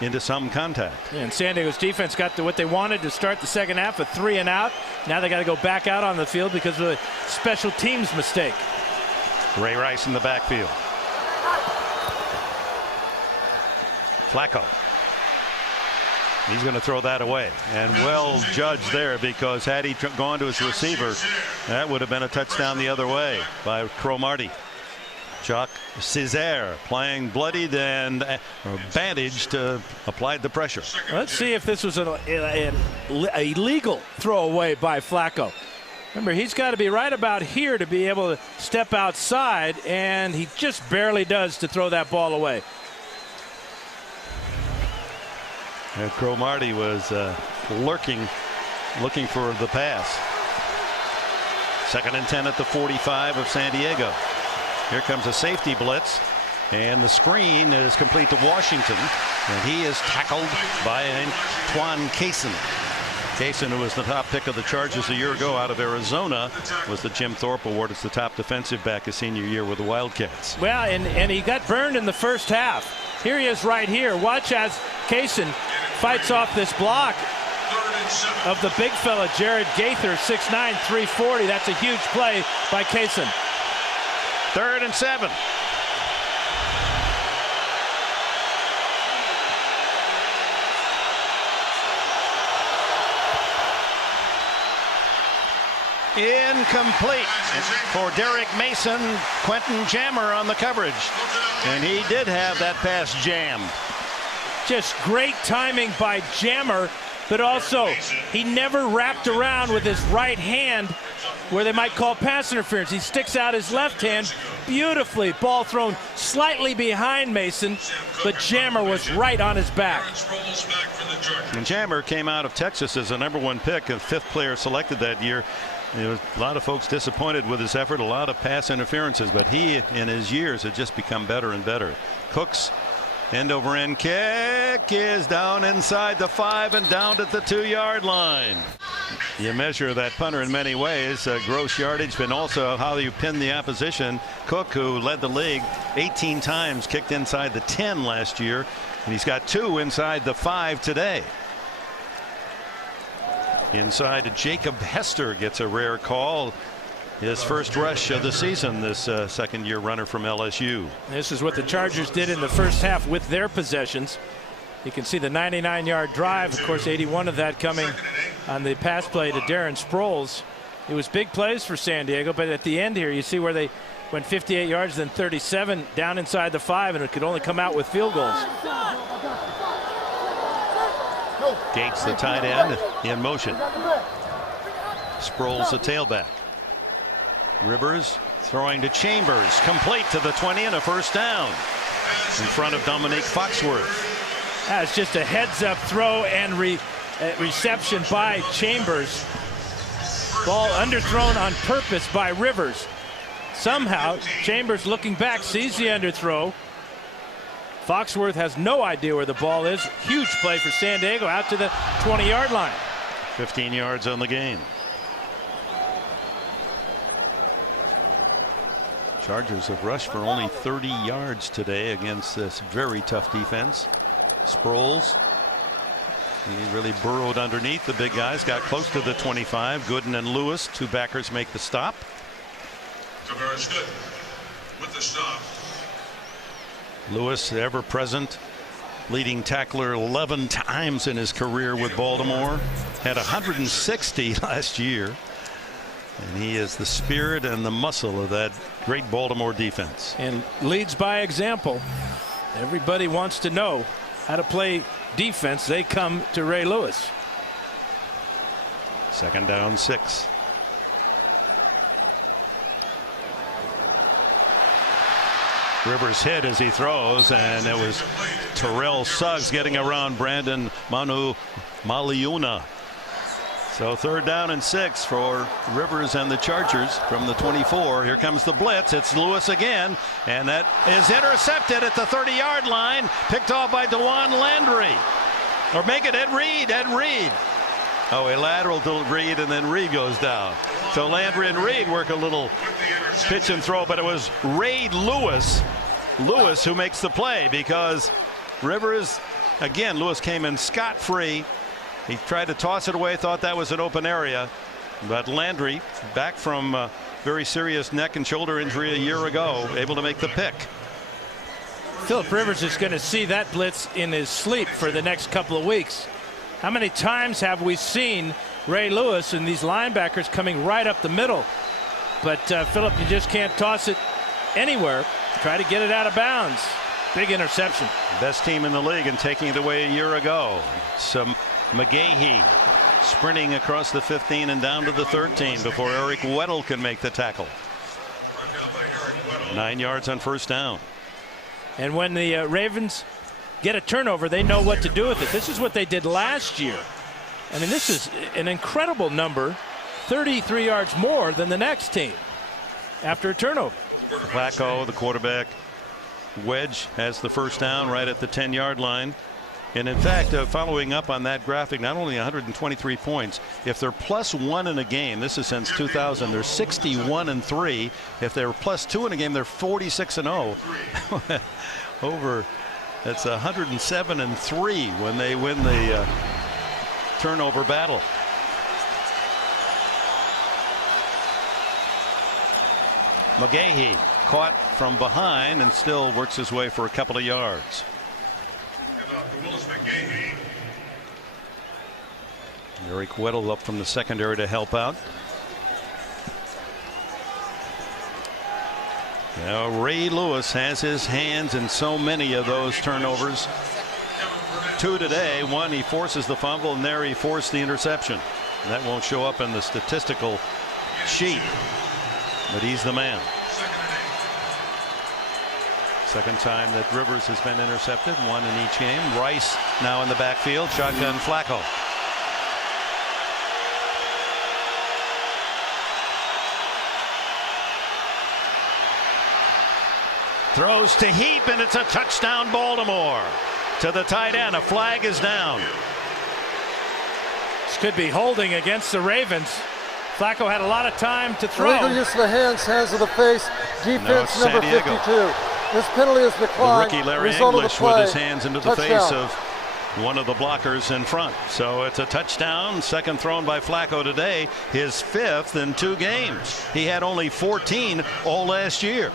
into some contact. And San Diego's defense got to what they wanted to start the second half, a 3 and out. Now they got to go back out on the field because of a special teams mistake. Ray Rice in the backfield. Flacco. He's going to throw that away, and well judged there, because had he gone to his receiver, that would have been a touchdown the other way by Cromartie. Jacques Césaire playing bloodied and bandaged, applied the pressure. Let's see if this was an illegal throwaway by Flacco. Remember, he's got to be right about here to be able to step outside, and he just barely does to throw that ball away. And Cromartie was lurking, looking for the pass. 2nd and 10 at the 45 of San Diego. Here comes a safety blitz, and the screen is complete to Washington, and he is tackled by Antoine Cason. Cason, who was the top pick of the Chargers a year ago out of Arizona, was the Jim Thorpe Award as the top defensive back his senior year with the Wildcats. Well, and he got burned in the first half. Here he is right here. Watch as Cason fights off this block of the big fella, Jared Gaither, 6'9", 340. That's a huge play by Cason. 3rd and 7. Incomplete for Derek Mason. Quentin Jammer on the coverage, and he did have that pass jammed. Just great timing by Jammer, but also he never wrapped around with his right hand where they might call pass interference. He sticks out his left hand beautifully. Ball thrown slightly behind Mason, but Jammer was right on his back. And Jammer came out of Texas as a #1 pick, a 5th player selected that year. There was a lot of folks disappointed with his effort, a lot of pass interferences, but he in his years had just become better and better. Cook's end over end kick is down inside the 5 and down at the 2-yard line. You measure that punter in many ways, gross yardage, but also how you pin the opposition. Cook, who led the league 18 times, kicked inside the 10 last year, and he's got 2 inside the 5 today. Inside, Jacob Hester gets a rare call. His first rush of the season, this 2nd-year runner from LSU. This is what the Chargers did in the first half with their possessions. You can see the 99-yard drive. Of course, 81 of that coming on the pass play to Darren Sproles. It was big plays for San Diego, but at the end here, you see where they went 58 yards, then 37 down inside the 5, and it could only come out with field goals. Gates, the tight end, in motion. Sproles, the tailback. Rivers throwing to Chambers, complete to the 20 and a first down in front of Dominique Foxworth. That's just a heads-up throw and reception by Chambers. Ball underthrown on purpose by Rivers. Somehow, Chambers looking back sees the underthrow. Foxworth has no idea where the ball is. Huge play for San Diego out to the 20-yard line. 15 yards on the game. Chargers have rushed for only 30 yards today against this very tough defense. Sproles, he really burrowed underneath the big guys, got close to the 25. Gooden and Lewis, two backers, make the stop. Tavares Gooden with the stop. Lewis, ever present, leading tackler 11 times in his career with Baltimore, had 160 last year. And he is the spirit and the muscle of that great Baltimore defense. And leads by example. Everybody wants to know how to play defense. They come to Ray Lewis. 2nd down 6. Rivers hit as he throws, and it was Terrell Suggs getting around Brandon Maliuna. So 3rd down and 6 for Rivers and the Chargers from the 24. Here comes the blitz. It's Lewis again, and that is intercepted at the 30-yard line. Picked off by Dewan Landry. Or make it Ed Reed. Ed Reed. Oh, a lateral to Reed, and then Reed goes down. So Landry and Reed work a little pitch and throw, but it was Ray Lewis who makes the play, because Rivers, again, Lewis came in scot-free. He tried to toss it away, thought that was an open area, but Landry, back from a very serious neck and shoulder injury a year ago, able to make the pick. Philip Rivers is going to see that blitz in his sleep for the next couple of weeks. How many times have we seen Ray Lewis and these linebackers coming right up the middle? But Philip, you just can't toss it anywhere. Try to get it out of bounds. Big interception. Best team in the league and taking it away a year ago. Some McGahee sprinting across the 15 and down to the 13 before Eric Weddle can make the tackle. 9 yards on 1st down. And when the Ravens get a turnover, they know what to do with it. This is what they did last year. I mean, this is an incredible number, 33 yards more than the next team after a turnover. Flacco, the quarterback, wedge has the 1st down right at the 10-yard line. And in fact, following up on that graphic, not only 123 points, if they're +1 in a game, this is since 2000, they're 61-3. If they're +2 in a game, they're 46-0. Over, that's 107-3 when they win the turnover battle. McGahee caught from behind and still works his way for a couple of yards. Eric Weddle up from the secondary to help out. Now Ray Lewis has his hands in so many of those turnovers. 2 today. 1 he forces the fumble, and there he forced the interception. And that won't show up in the statistical sheet, but he's the man. 2nd time that Rivers has been intercepted, 1 in each game. Rice now in the backfield, shotgun Flacco. Throws to Heap, and it's a touchdown Baltimore. To the tight end, a flag is down. This could be holding against the Ravens. Flacco had a lot of time to throw. Illegal use of the hands of the face, defense number 52. This penalty is declined. The rookie Larry English with his hands into the face of one of the blockers in front. So it's a touchdown. 2nd thrown by Flacco today, his 5th in 2 games. He had only 14 all last year.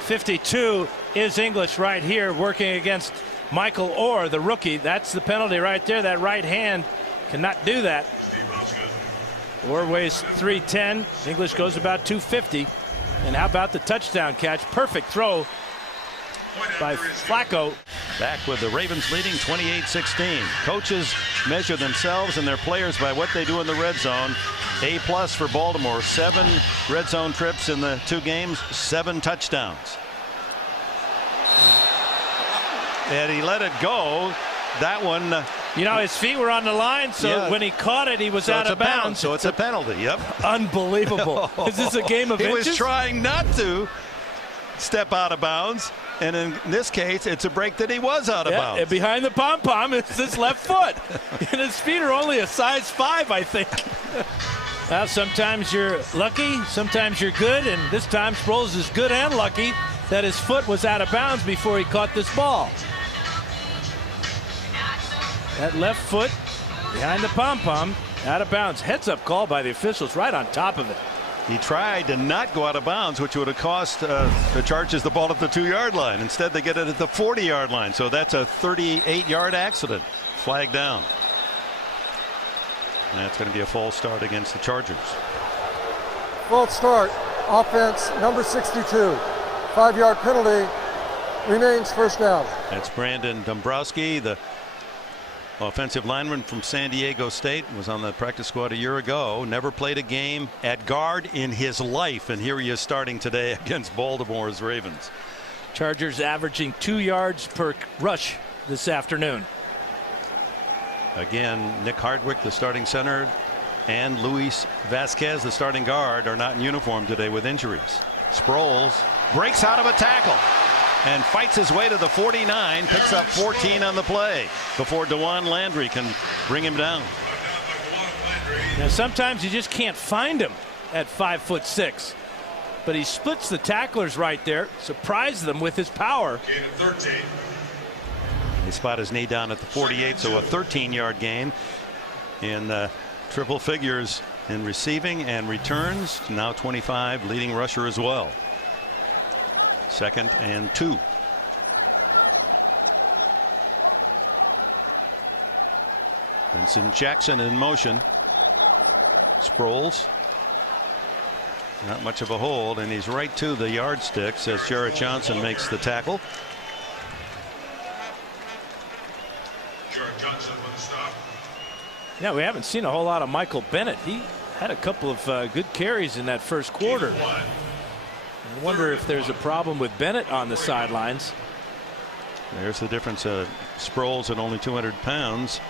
52 is English right here working against Michael Orr, the rookie. That's the penalty right there. That right hand cannot do that. Orr weighs 310. English goes about 250. And how about the touchdown catch? Perfect throw by Flacco. Back with the Ravens leading 28-16. Coaches measure themselves and their players by what they do in the red zone. A+ for Baltimore. 7 red zone trips in the 2 games, 7 touchdowns. And he let it go. That one. You know, his feet were on the line, so when he caught it, he was out of bounds. So it's a penalty. Yep. Unbelievable. Is this a game of inches? He was trying not to step out of bounds, and in this case, it's a break that he was out of bounds. And behind the pom-pom is his left foot. And his feet are only a size 5, I think. Well, sometimes you're lucky, sometimes you're good, and this time Sproles is good and lucky that his foot was out of bounds before he caught this ball. That left foot behind the pom-pom, out of bounds. Heads-up call by the officials right on top of it. He tried to not go out of bounds, which would have cost the Chargers the ball at the 2-yard line. Instead, they get it at the 40-yard line. So that's a 38-yard accident. Flag down. And that's going to be a false start against the Chargers. False start. Offense number 62. 5-yard penalty. Remains first down. That's Brandon Dombrowski, the offensive lineman from San Diego State, was on the practice squad a year ago. Never played a game at guard in his life, and here he is starting today against Baltimore's Ravens. Chargers averaging 2 yards per rush this afternoon. Again, Nick Hardwick, the starting center, and Luis Vasquez, the starting guard, are not in uniform today with injuries. Sproles breaks out of a tackle and fights his way to the 49, picks up 14 on the play before DeJuan Landry can bring him down. Now sometimes you just can't find him at 5'6", but he splits the tacklers right there, surprised them with his power. They spot his knee down at the 48, so a 13-yard gain in triple figures in receiving and returns. Now 25, leading rusher as well. 2nd and 2. Vincent Jackson in motion. Sproles. Not much of a hold, and he's right to the yardsticks as Jarrett Johnson makes the tackle. Jarrett Johnson with a stop. Yeah, we haven't seen a whole lot of Michael Bennett. He had a couple of good carries in that first quarter. I wonder if there's a problem with Bennett on the sidelines. There's the difference. Sproles at only 200 pounds,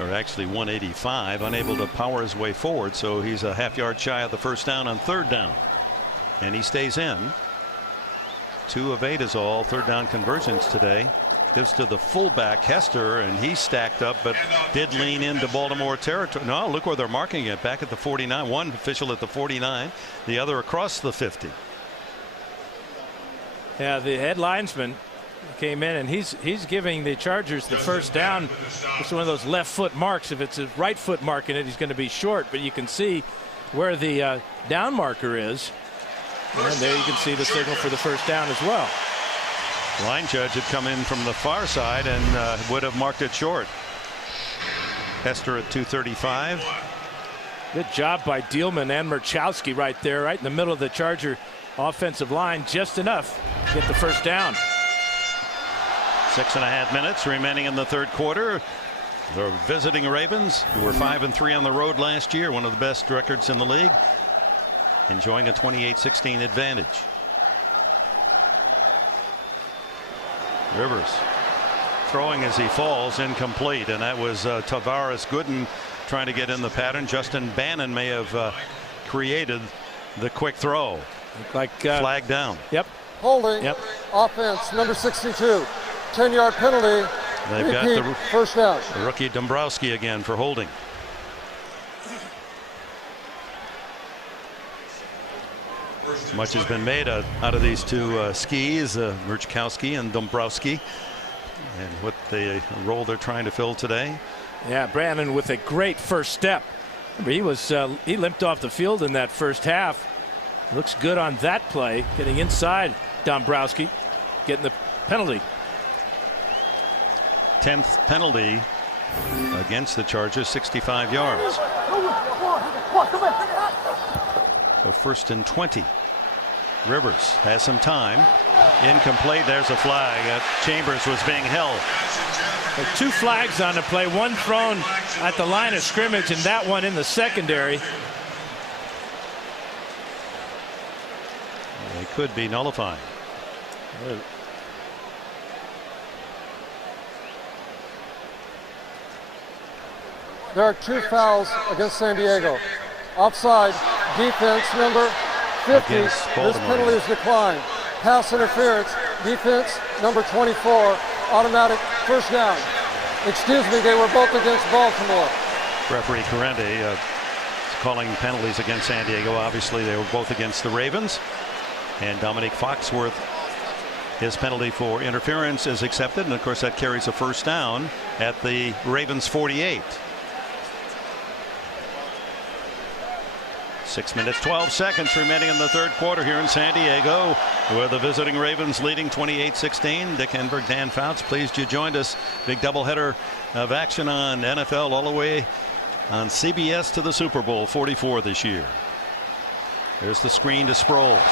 or actually 185, unable to power his way forward, so he's a half-yard shy of the first down on 3rd down. And he stays in. 2 of 8 is all 3rd down conversions today. Gives to the fullback Hester, and he's stacked up, but did lean into Baltimore territory. No, look where they're marking it, back at the 49. One official at the 49, the other across the 50. Yeah, the head linesman came in, and he's giving the Chargers the first down. It's one of those left foot marks. If it's a right foot marking it, he's going to be short, but you can see where the down marker is, and there you can see the signal for the first down as well. Line judge had come in from the far side and would have marked it short. Hester at 235. Good job by Dielman and Murchowski right there, right in the middle of the Charger offensive line, just enough to get the first down. 6.5 minutes remaining in the 3rd quarter. The visiting Ravens, who were 5-3 on the road last year, one of the best records in the league, enjoying a 28-16 advantage. Rivers throwing as he falls, incomplete, and that was Tavares Gooden trying to get in the pattern. Justin Bannon may have created the quick throw. Like flag down. Yep. Holding. Yep. Offense number 62. 10-yard penalty. They've got the first down. The rookie Dombrowski again for holding. Much has been made out of these two skis, Murchowski and Dombrowski, and what the role they're trying to fill today. Yeah, Brandon with a great first step. Remember, he limped off the field in that first half. Looks good on that play, getting inside Dombrowski. getting the penalty. 10th penalty against the Chargers, 65 yards. So 1st and 20. Rivers has some time. Incomplete. There's a flag. Chambers was being held. There are 2 flags on the play, one thrown at the line of scrimmage and that one in the secondary. They could be nullified. There are 2 fouls against San Diego. Offside, defense number 50. Against This Baltimore. penalty is declined. Pass interference, defense number 24, automatic first down. Excuse me, they were both against Baltimore. Referee Correndi is calling penalties against San Diego. Obviously, they were both against the Ravens. And Dominique Foxworth, his penalty for interference is accepted. And of course, that carries a first down at the Ravens 48. 6 minutes, 12 seconds remaining in the third quarter here in San Diego, where the visiting Ravens leading 28-16. Dick Enberg, Dan Fouts, pleased you joined us. Big doubleheader of action on NFL all the way on CBS to the Super Bowl 44 this year. There's the screen to Sproles.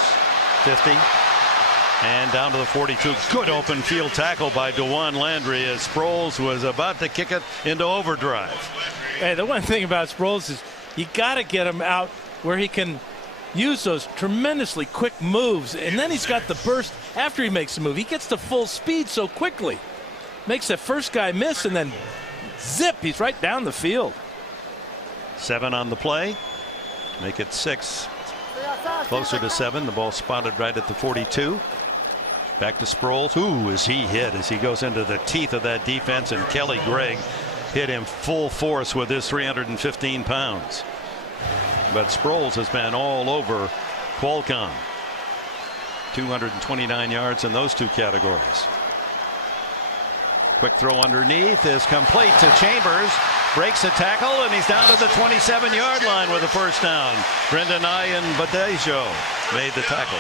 50 and down to the 42. Good open field tackle by DeJuan Landry as Sproles was about to kick it into overdrive. Hey, the one thing about Sproles is you got to get him out where he can use those tremendously quick moves, and then he's got the burst after he makes the move. He gets to full speed so quickly, makes the first guy miss, and then zip, he's right down the field. 7 on the play, make it 6, closer to 7. The ball spotted right at the 42. Back to Sproles. Ooh, is he hit as he goes into the teeth of that defense, and Kelly Gregg hit him full force with his 315 pounds. But Sproles has been all over Qualcomm. 229 yards in those 2 categories. Quick throw underneath is complete to Chambers. Breaks a tackle, and he's down to the 27-yard line with a first down. Brendan Ayanbadejo made the tackle.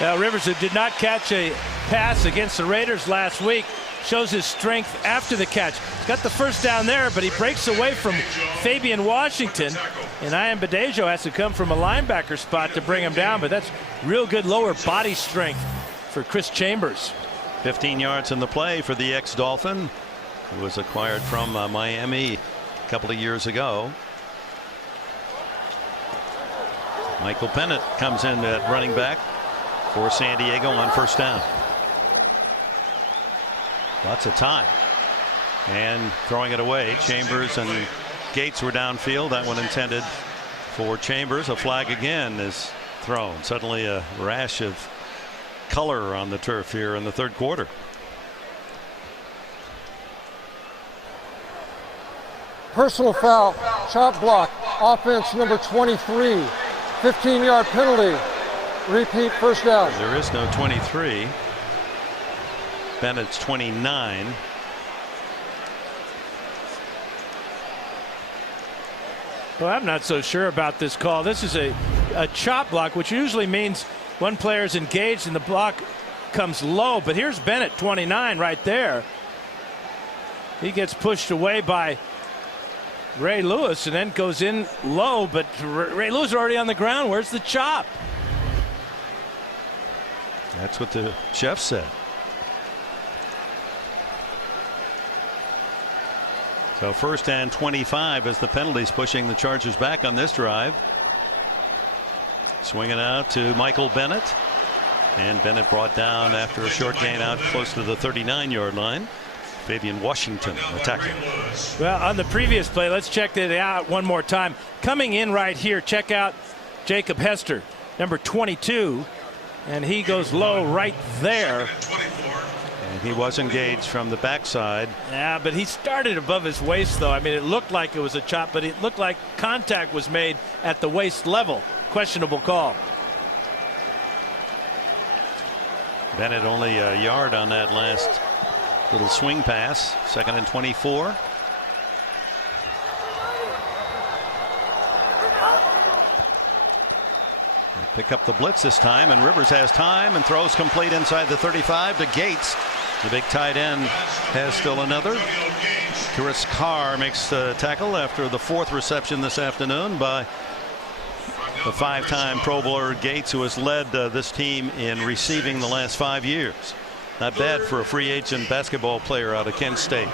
Now, Rivers, who did not catch a pass against the Raiders last week, shows his strength after the catch. He's got the first down there, but he breaks away from Fabian Washington, and Ayanbadejo has to come from a linebacker spot to bring him down, but that's real good lower body strength for Chris Chambers. 15 yards in the play for the ex-Dolphin, who was acquired from Miami a couple of years ago. Michael Bennett comes in at running back for San Diego on first down. Lots of time. And throwing it away. Chambers and Gates were downfield. That one intended for Chambers. A flag again is thrown. Suddenly a rash of color on the turf here in the third quarter. Personal foul, chop block, offense number 23, 15-yard penalty, repeat first down. There is no 23. Bennett's 29. Well, I'm not so sure about this call. This is a chop block, which usually means one player is engaged and the block comes low. But here's Bennett, 29, right there. He gets pushed away by Ray Lewis and then goes in low, but Ray Lewis is already on the ground. Where's the chop? That's what the chef said. So 1st and 25 as the penalties pushing the Chargers back on this drive. Swinging out to Michael Bennett, and Bennett brought down after a short gain out close to the 39-yard line. Fabian Washington attacking. Well, on the previous play, let's check that out one more time. Coming in right here, check out Jacob Hester, number 22, and he goes low right there. And he was engaged from the backside. Yeah, but he started above his waist, though. I mean, it looked like it was a chop, but it looked like contact was made at the waist level. Questionable call. Bennett only a yard on that last little swing pass. 2nd and 24. pick up the blitz this time, and Rivers has time and throws complete inside the 35 to Gates. The big tight end has still another. Chris Carr makes the tackle after the 4th reception this afternoon by the 5-time Pro Bowler Gates, who has led this team in receiving the last 5 years. Not bad for a free agent basketball player out of Kent State.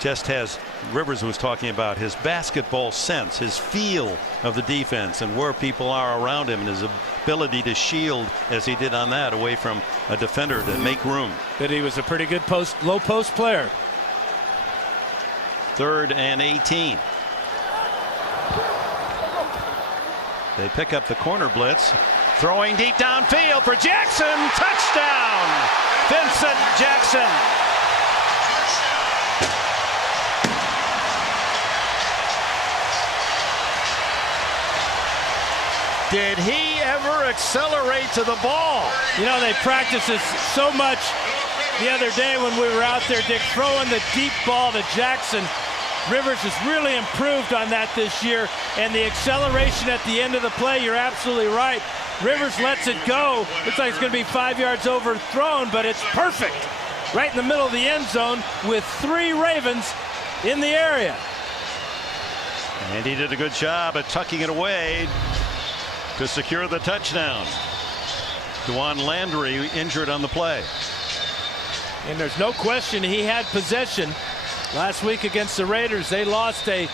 Just has, Rivers was talking about his basketball sense, his feel of the defense and where people are around him, and his ability to shield as he did on that away from a defender to make room. That he was a pretty good low post player. 3rd and 18. They pick up the corner blitz, throwing deep downfield for Jackson. Touchdown, Vincent Jackson. Did he ever accelerate to the ball? You know, they practiced this so much the other day when we were out there, Dick, throwing the deep ball to Jackson. Rivers has really improved on that this year, and the acceleration at the end of the play, you're absolutely right. Rivers lets it go. Looks like it's going to be 5 yards overthrown, but it's perfect. Right in the middle of the end zone with 3 Ravens in the area. And he did a good job at tucking it away to secure the touchdown. Dwan Landry injured on the play. And there's no question he had possession. Last week against the Raiders, they lost a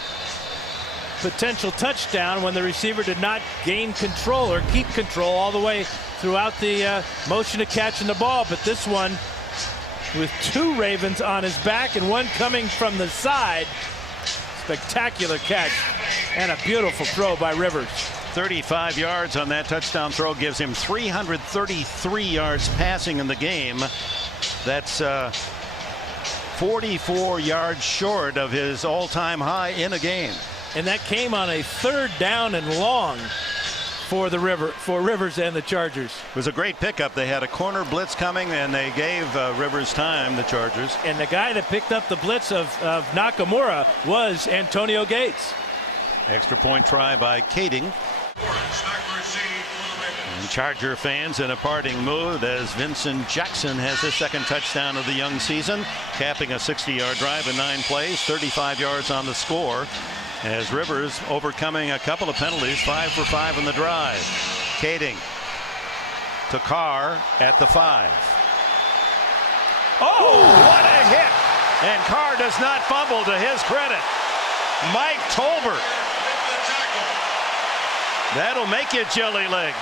potential touchdown when the receiver did not gain control or keep control all the way throughout the motion of catching the ball. But this one, with 2 Ravens on his back and 1 coming from the side, spectacular catch and a beautiful throw by Rivers. 35 yards on that touchdown throw gives him 333 yards passing in the game. That's 44 yards short of his all-time high in a game. And that came on a 3rd down and long for Rivers and the Chargers. It was a great pickup. They had a corner blitz coming, and they gave Rivers time, the Chargers. And the guy that picked up the blitz of Nakamura was Antonio Gates. Extra point try by Kading. And Charger fans in a parting mood as Vincent Jackson has his 2nd touchdown of the young season, capping a 60-yard drive in 9 plays, 35 yards on the score, as Rivers overcoming a couple of penalties, 5 for 5 in the drive. Kading to Carr at the 5. Oh, what a hit! And Carr does not fumble, to his credit. Mike Tolbert. That'll make you jelly leg.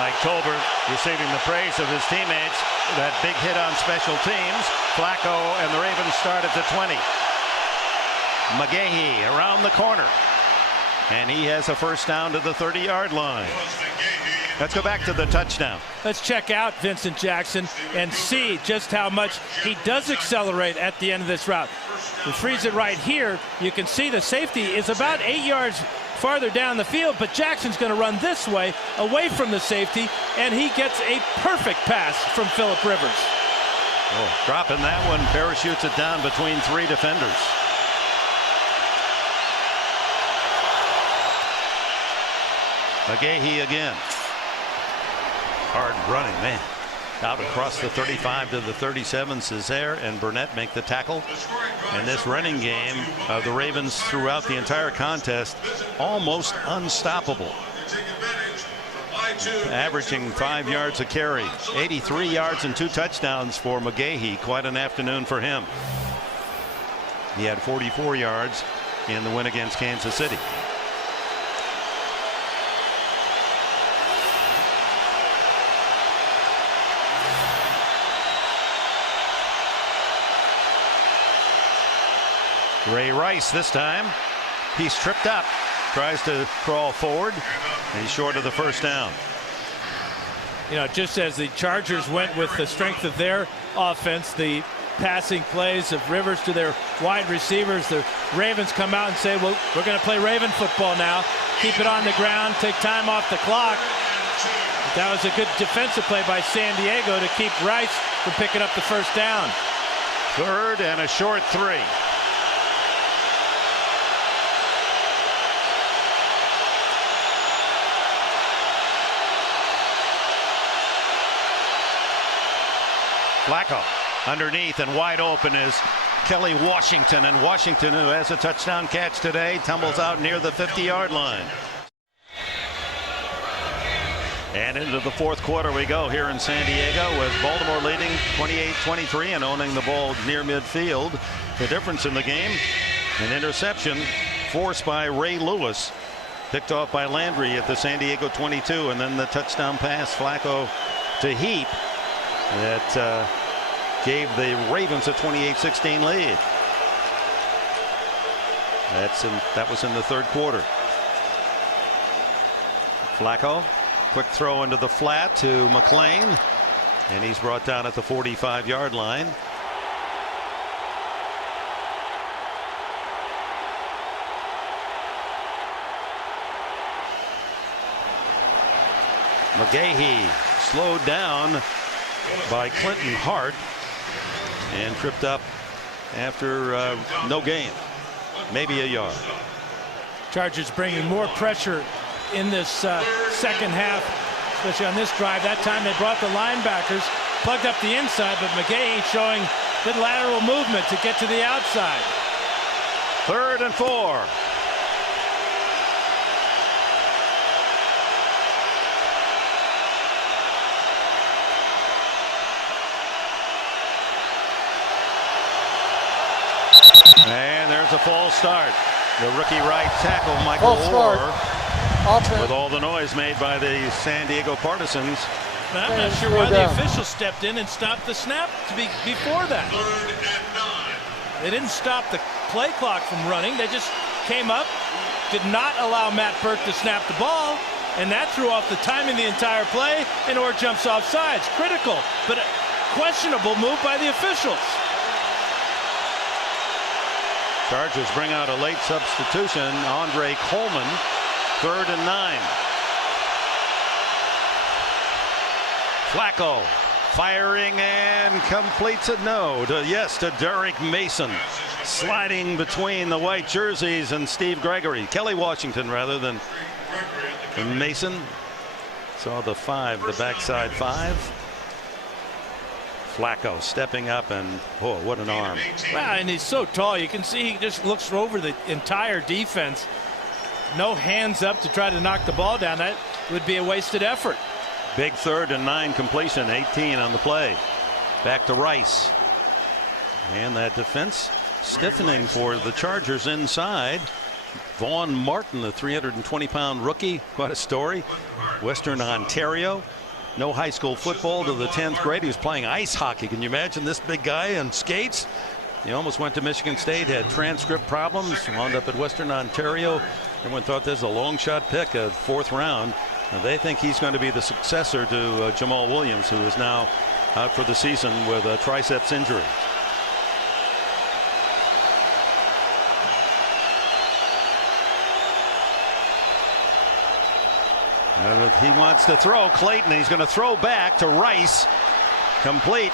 Mike Tolbert receiving the praise of his teammates. That big hit on special teams. Flacco and the Ravens start at the 20. McGahee around the corner, and he has a 1st down to the 30-yard line. Let's go back to the touchdown. Let's check out Vincent Jackson and see just how much he does accelerate at the end of this route. We freeze it right here. You can see the safety is about 8 yards farther down the field, but Jackson's going to run this way away from the safety, and he gets a perfect pass from Philip Rivers. Oh, dropping that one, parachutes it down between 3 defenders. McGahee again. Hard running, man. Out across the 35 to the 37. Cesare and Burnett make the tackle. And this running game of the Ravens throughout the entire contest, almost unstoppable. Averaging 5 yards a carry. 83 yards and 2 touchdowns for McGahee. Quite an afternoon for him. He had 44 yards in the win against Kansas City. Ray Rice this time. He's tripped up. Tries to crawl forward. He's short of the 1st down. You know, just as the Chargers went with the strength of their offense, the passing plays of Rivers to their wide receivers, the Ravens come out and say, well, we're going to play Raven football now. Keep it on the ground, take time off the clock. That was a good defensive play by San Diego to keep Rice from picking up the 1st down. 3rd and a short 3. Flacco underneath, and wide open is Kelly Washington, and Washington, who has a touchdown catch today, tumbles out near the 50-yard line. And into the fourth quarter we go here in San Diego, with Baltimore leading 28-23 and owning the ball near midfield. The difference in the game, an interception forced by Ray Lewis, picked off by Landry at the San Diego 22, and then the touchdown pass, Flacco to Heap, that gave the Ravens a 28-16 lead. That was in the third quarter. Flacco, quick throw into the flat to McLean, and he's brought down at the 45-yard line. McGahee slowed down by Clinton Hart and tripped up after no gain, maybe a yard. Chargers bringing more pressure in this second half, especially on this drive. That time they brought the linebackers, plugged up the inside, but McGahee showing good lateral movement to get to the outside. 3rd and 4. And there's a false start. The rookie right tackle, Michael Orr, with all the noise made by the San Diego Partisans. But I'm not sure why the official stepped in and stopped the snap before that. They didn't stop the play clock from running. They just came up, did not allow Matt Burke to snap the ball, and that threw off the timing of the entire play, and Orr jumps off sides. Critical, but a questionable move by the officials. Chargers bring out a late substitution, Andre Coleman, 3rd and 9. Flacco firing and completes it. To Derek Mason, sliding between the white jerseys and Steve Gregory. Kelly Washington rather than Mason. Saw the 5, the backside 5. Flacco stepping up, and what an arm. Wow, and he's so tall, you can see he just looks over the entire defense. No hands up to try to knock the ball down. That would be a wasted effort. Big 3rd and 9 completion, 18 on the play. Back to Rice, and that defense stiffening for the Chargers inside. Vaughn Martin, the 320-pound rookie, quite a story. Western Ontario. No high school football to the 10th grade. He was playing ice hockey. Can you imagine this big guy on skates? He almost went to Michigan State, had transcript problems, wound up at Western Ontario. Everyone thought this was a long shot pick, a 4th round. And they think he's going to be the successor to Jamal Williams, who is now out for the season with a triceps injury. He wants to throw. Clayton, he's going to throw back to Rice. Complete.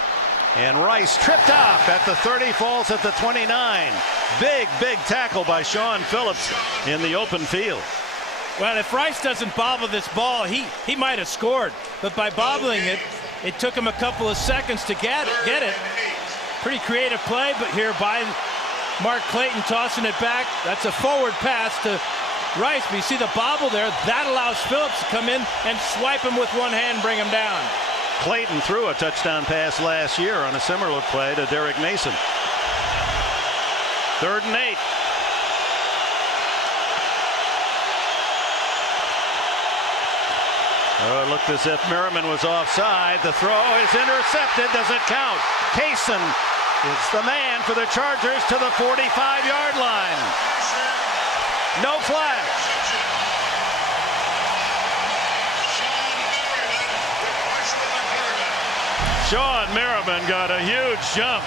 And Rice tripped up at the 30, falls at the 29. Big tackle by Sean Phillips in the open field. Well, if Rice doesn't bobble this ball, he might have scored. But by bobbling it, it took him a couple of seconds to get it. Pretty creative play, but here by Mark Clayton tossing it back. That's a forward pass to Rice, but you see the bobble there. That allows Phillips to come in and swipe him with one hand, bring him down. Clayton threw a touchdown pass last year on a similar play to Derek Mason. 3rd and 8. Looked as if Merriman was offside. The throw is intercepted. Does it count? Kaysen is the man for the Chargers to the 45-yard line. No flag. Sean Merriman got a huge jump.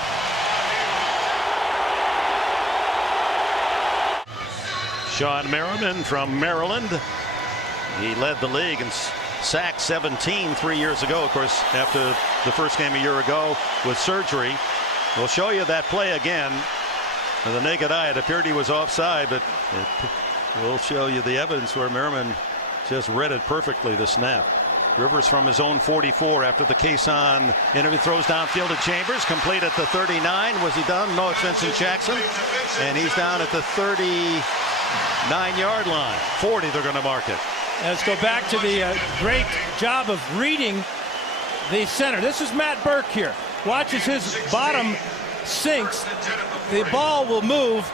Sean Merriman from Maryland. He led the league in sacks 17 3 years ago. Of course, after the first game a year ago with surgery. We'll show you that play again. With the naked eye, it appeared he was offside, but we'll show you the evidence where Merriman just read it perfectly, the snap. Rivers from his own 44 after the Quezon interview throws downfield to Chambers, complete at the 39. Was he done? No, it's Vincent Jackson, and he's down at the 39-yard line. 40, they're going to mark it. Let's go back to the great job of reading the center. This is Matt Burke here. Watch as his bottom sinks. The ball will move.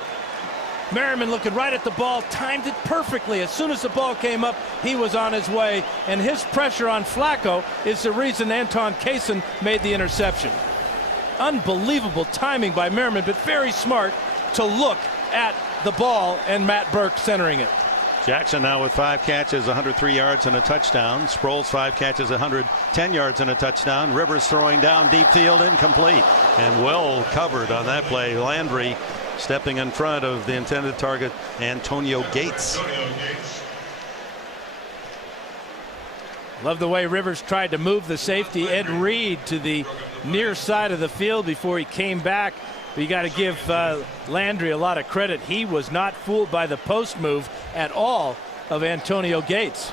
Merriman looking right at the ball, timed it perfectly. As soon as the ball came up, he was on his way, and his pressure on Flacco is the reason Anton Quezon made the interception. Unbelievable timing by Merriman, but very smart to look at the ball and Matt Burke centering it. Jackson now with 5 catches, 103 yards and a touchdown. Sproles 5 catches, 110 yards and a touchdown. Rivers throwing down deep field, incomplete, and well covered on that play. Landry stepping in front of the intended target, Antonio Gates. Love the way Rivers tried to move the safety Ed Reed to the near side of the field before he came back. But you got to give Landry a lot of credit. He was not fooled by the post move at all of Antonio Gates.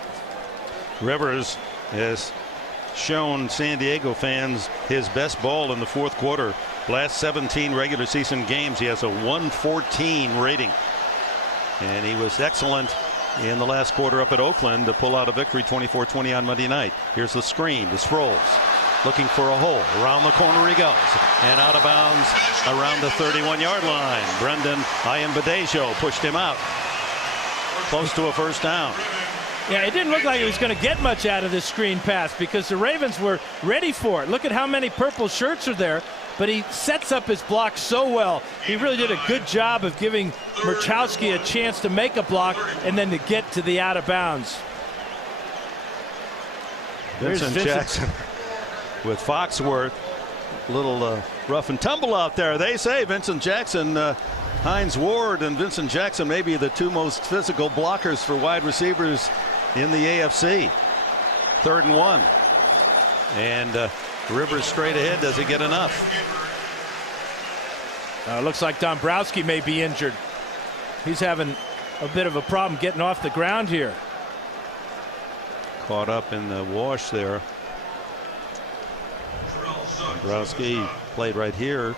Rivers has shown San Diego fans his best ball in the fourth quarter. Last 17 regular season games, he has a 114 rating. And he was excellent in the last quarter up at Oakland to pull out a victory 24-20 on Monday night. Here's the screen to Sproles. Looking for a hole. Around the corner he goes. And out of bounds around the 31-yard line. Brendan Ayanbadejo pushed him out. Close to a first down. Yeah, it didn't look like he was going to get much out of this screen pass because the Ravens were ready for it. Look at how many purple shirts are there. But he sets up his block so well. He really did a good job of giving Murchowski a chance to make a block and then to get to the out of bounds. Vincent Jackson with Foxworth. A little rough and tumble out there. They say Vincent Jackson, Hines Ward and Vincent Jackson may be the 2 most physical blockers for wide receivers in the AFC. 3rd and 1. And Rivers straight ahead. Does he get enough? Looks like Dombrowski may be injured. He's having a bit of a problem getting off the ground here. Caught up in the wash there. Dombrowski played right here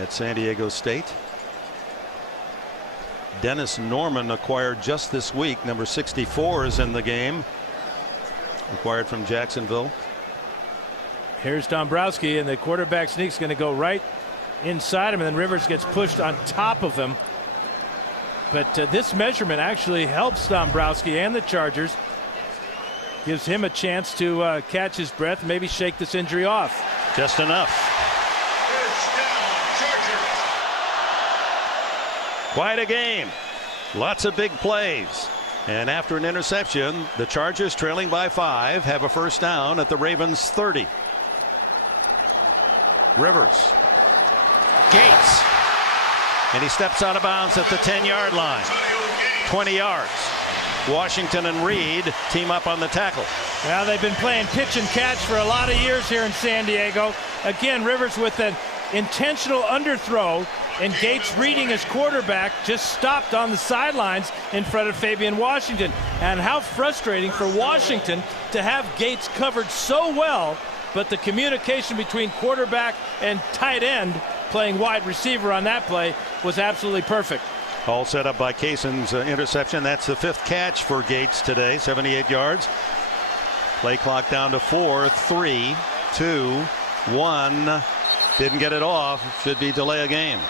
at San Diego State. Dennis Norman acquired just this week. Number 64 is in the game. Acquired from Jacksonville. Here's Dombrowski, and the quarterback sneak's going to go right inside him, and then Rivers gets pushed on top of him. But this measurement actually helps Dombrowski and the Chargers. Gives him a chance to catch his breath, maybe shake this injury off. Just enough. Quite a game. Lots of big plays. And after an interception, the Chargers, trailing by 5, have a first down at the Ravens' 30. Rivers. Gates. And he steps out of bounds at the 10-yard line. 20 yards. Washington and Reed team up on the tackle. Well, they've been playing pitch and catch for a lot of years here in San Diego. Again, Rivers with an intentional underthrow, and Gates, reading his quarterback, just stopped on the sidelines in front of Fabian Washington. And how frustrating for Washington to have Gates covered so well, but the communication between quarterback and tight end playing wide receiver on that play was absolutely perfect. All set up by Quezon's interception. That's the 5th catch for Gates today, 78 yards. Play clock down to 4, 3, 2, 1. Didn't get it off. Should be delay a game.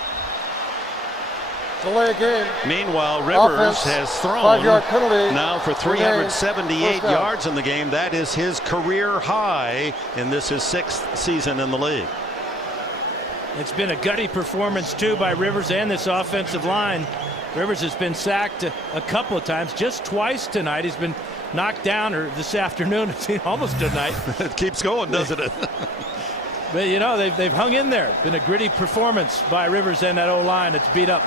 Delay a game. Meanwhile, Rivers has thrown 5-yard penalty now for 378 yards in the game. That is his career high, and this is 6th season in the league. It's been a gutty performance too by Rivers and this offensive line. Rivers has been sacked a couple of times, just twice tonight. He's been knocked down, or this afternoon, almost tonight. It keeps going, doesn't it? But you know, they've hung in there. Been a gritty performance by Rivers and that O-line. It's beat up.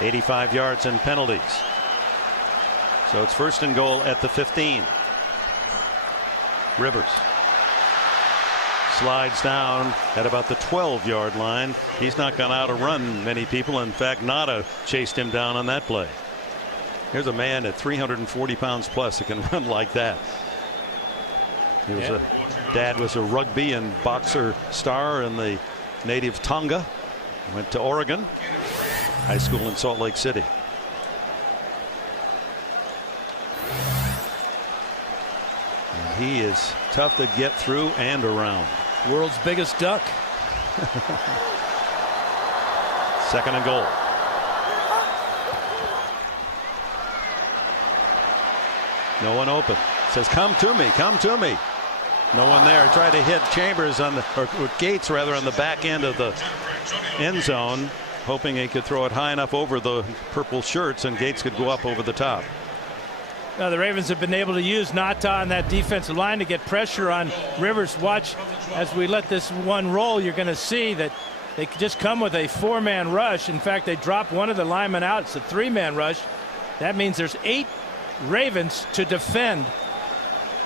85 yards and penalties. So it's 1st and goal at the 15. Rivers slides down at about the 12-yard line. He's not gone out to run many people. In fact, Nada chased him down on that play. Here's a man at 340 pounds plus that can run like that. He was dad was a rugby and boxer star in the native Tonga. Went to Oregon. High school in Salt Lake City. And he is tough to get through and around. World's biggest duck. Second and goal. No one open. Says, come to me, come to me. No one there. He tried to hit Chambers on the, or Gates rather, on the back end of the end zone, hoping he could throw it high enough over the purple shirts and Gates could go up over the top. Now the Ravens have been able to use Nata on that defensive line to get pressure on Rivers. Watch as we let this one roll. You're going to see that they just come with a 4-man rush. In fact, they drop one of the linemen out. It's a 3-man rush. That means there's 8 Ravens to defend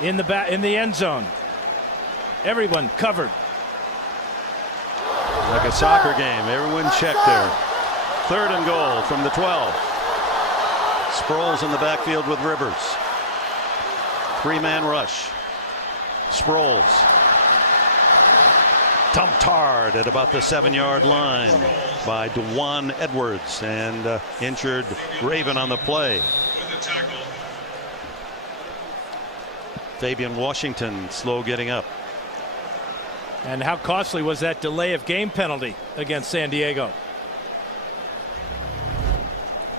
in the end zone. Everyone covered. Like a soccer game. Everyone checked there. Third and goal from the 12. Sproles in the backfield with Rivers. 3-man rush. Sproles. Dumped hard at about the 7-yard line by Dewan Edwards, and injured Raven on the play. Fabian Washington slow getting up. And how costly was that delay of game penalty against San Diego?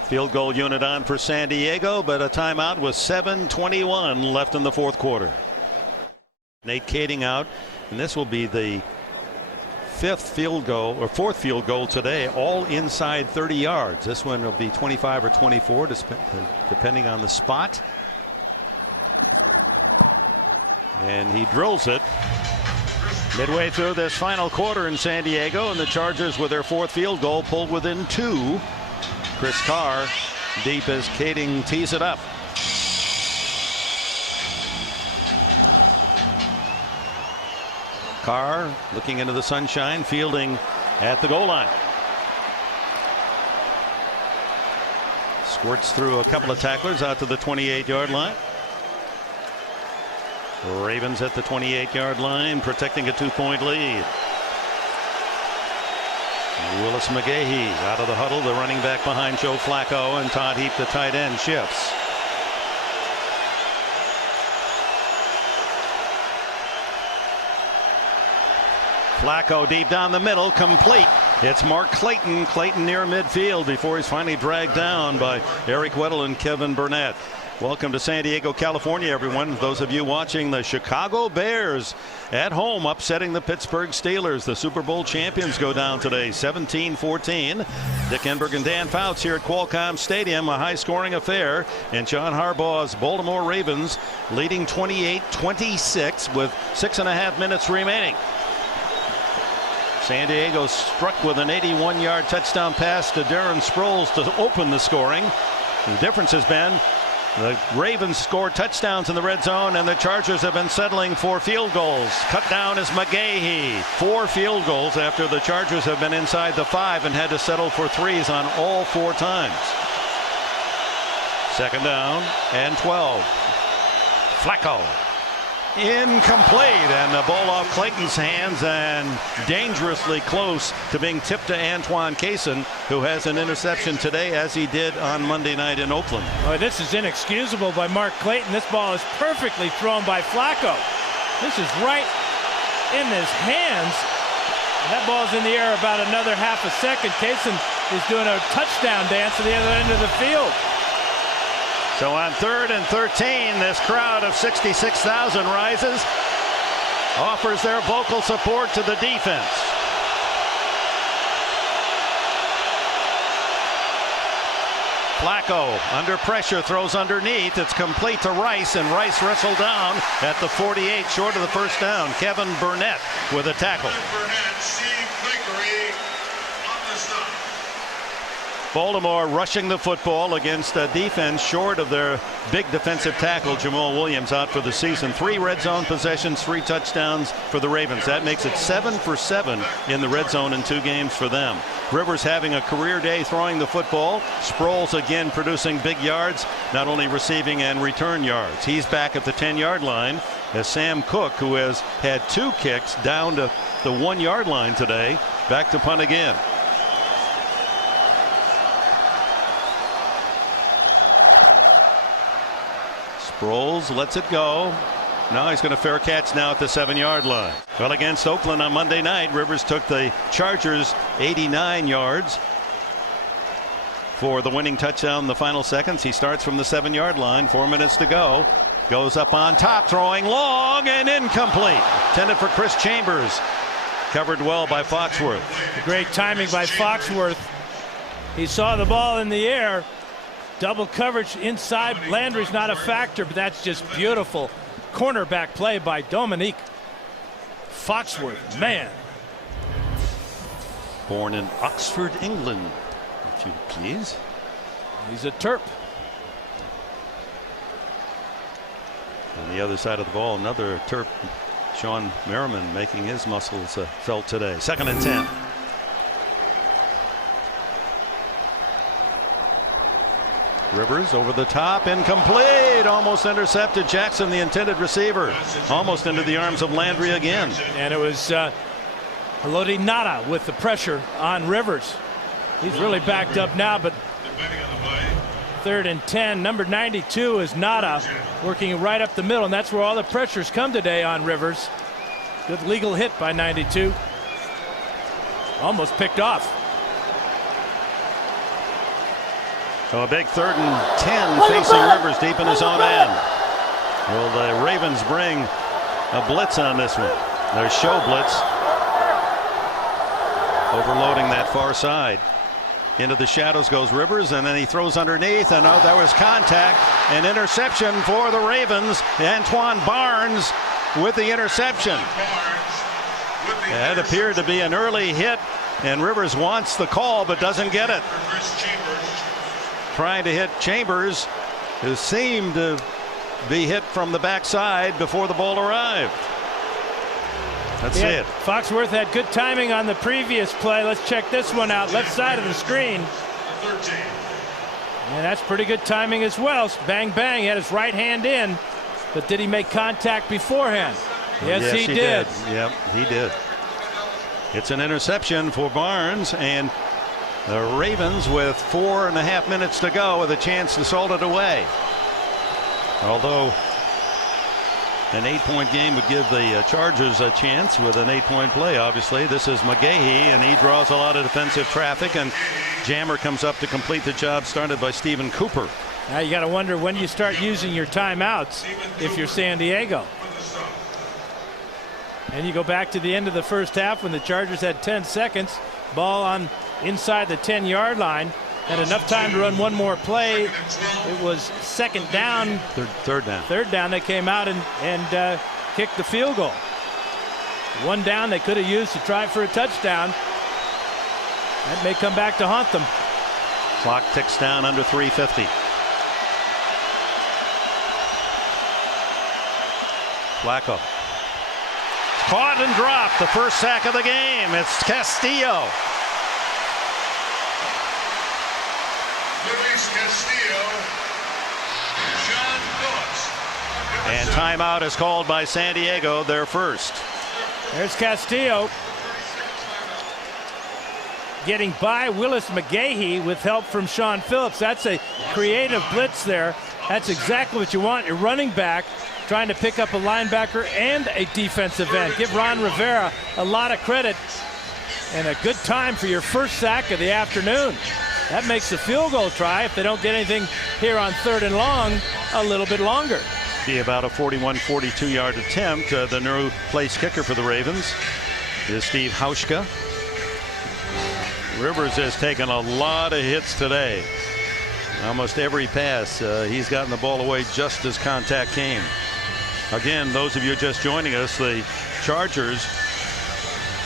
Field goal unit on for San Diego, but a timeout with 7:21 left in the fourth quarter. Nate Kading out, and this will be the fourth field goal today, all inside 30 yards. This one will be 25 or 24, depending on the spot. And he drills it midway through this final quarter in San Diego, and the Chargers, with their fourth field goal, pulled within 2. Chris Carr deep as Kading tees it up. Carr looking into the sunshine, fielding at the goal line. Squirts through a couple of tacklers out to the 28-yard line. Ravens at the 28-yard line, protecting a 2-point lead. Willis McGahee out of the huddle, the running back behind Joe Flacco, and Todd Heap, the tight end, shifts. Flacco deep down the middle, complete. It's Mark Clayton. Clayton near midfield before he's finally dragged down by Eric Weddle and Kevin Burnett. Welcome to San Diego, California, everyone. Those of you watching, the Chicago Bears at home upsetting the Pittsburgh Steelers. The Super Bowl champions go down today, 17-14. Dick Enberg and Dan Fouts here at Qualcomm Stadium, a high-scoring affair. And John Harbaugh's Baltimore Ravens leading 28-26 with 6.5 minutes remaining. San Diego struck with an 81-yard touchdown pass to Darren Sproles to open the scoring. The difference has been the Ravens score touchdowns in the red zone, and the Chargers have been settling for field goals. Cut down is McGahee. 4 field goals after the Chargers have been inside the 5 and had to settle for 3s on all 4 times. Second down and 12. Flacco. Incomplete, and the ball off Clayton's hands and dangerously close to being tipped to Antoine Cason, who has an interception today, as he did on Monday night in Oakland. Oh, this is inexcusable by Mark Clayton. This ball is perfectly thrown by Flacco. This is right in his hands. And that ball's in the air about another half a second. Cason is doing a touchdown dance at the other end of the field. So on 3rd and 13, this crowd of 66,000 rises, offers their vocal support to the defense. Flacco under pressure, throws underneath. It's complete to Rice, and Rice wrestled down at the 48, short of the first down. Kevin Burnett with a tackle. Baltimore rushing the football against a defense short of their big defensive tackle Jamal Williams, out for the season. 3 red zone possessions, 3 touchdowns for the Ravens. That makes it 7 for 7 in the red zone in 2 games for them. Rivers having a career day throwing the football. Sproles again producing big yards, not only receiving and return yards. He's back at the 10-yard line as Sam Cook, who has had 2 kicks down to the 1-yard line today, back to punt again. Sproles lets it go. Now he's going to fair catch now at the 7-yard line. Well, against Oakland on Monday night, Rivers took the Chargers 89 yards for the winning touchdown in the final seconds. He starts from the 7-yard line. 4 minutes to go. Goes up on top, throwing long and incomplete. Intended for Chris Chambers. Covered well by Foxworth. Great timing by Foxworth. He saw the ball in the air. Double coverage inside. Landry's not a factor, but that's just beautiful cornerback play by Dominique Foxworth. Man. Born in Oxford, England, if you please. He's a Terp. On the other side of the ball, another Terp, Sean Merriman, making his muscles felt today. 2nd and 10. Rivers over the top, incomplete, almost intercepted. Jackson, the intended receiver, almost into the arms of Landry again. And it was Haloti Ngata with the pressure on Rivers. He's really backed up now, but 3rd and 10. Number 92 is Ngata, working right up the middle, and that's where all the pressures come today on Rivers. Good legal hit by 92. Almost picked off. So a big 3rd and 10 facing Rivers deep in his own end. Will the Ravens bring a blitz on this one? Their show blitz. Overloading that far side. Into the shadows goes Rivers, and then he throws underneath, and oh, that was contact. An interception for the Ravens. Antoine Barnes with the interception. That appeared to be an early hit, and Rivers wants the call but doesn't get it. Trying to hit Chambers, who seemed to be hit from the backside before the ball arrived. That's it. Foxworth had good timing on the previous play. Let's check this one out. Left side of the screen. And that's pretty good timing as well. Bang, bang. He had his right hand in. But did he make contact beforehand? Yes, he did. Yep, he did. It's an interception for Barnes, and the Ravens with 4.5 minutes to go with a chance to salt it away. Although an 8-point game would give the Chargers a chance with an 8-point play. Obviously, this is McGahee, and he draws a lot of defensive traffic, and Jammer comes up to complete the job started by Stephen Cooper. Now you got to wonder when you start using your timeouts if you're San Diego. And you go back to the end of the first half when the Chargers had 10 seconds. Ball on inside the 10-yard line. Had enough time to run one more play. It was 2nd down. Third down. 3rd down. They came out and kicked the field goal. 1 down they could have used to try for a touchdown. That may come back to haunt them. Clock ticks down under 3:50. Flacco. Caught and dropped. The first sack of the game. It's Castillo. Luis Castillo. John Phillips. And timeout is called by San Diego, their first. There's Castillo getting by Willis McGahee with help from Sean Phillips. That's a creative blitz there. That's exactly what you want. Your running back trying to pick up a linebacker and a defensive end. Give Ron Rivera a lot of credit, and a good time for your first sack of the afternoon. That makes the field goal try, if they don't get anything here on 3rd and long, a little bit longer. Be about a 41-42 yard attempt. The new place kicker for the Ravens is Steve Hauschka. Rivers has taken a lot of hits today. Almost every pass he's gotten the ball away just as contact came. Again, those of you just joining us, the Chargers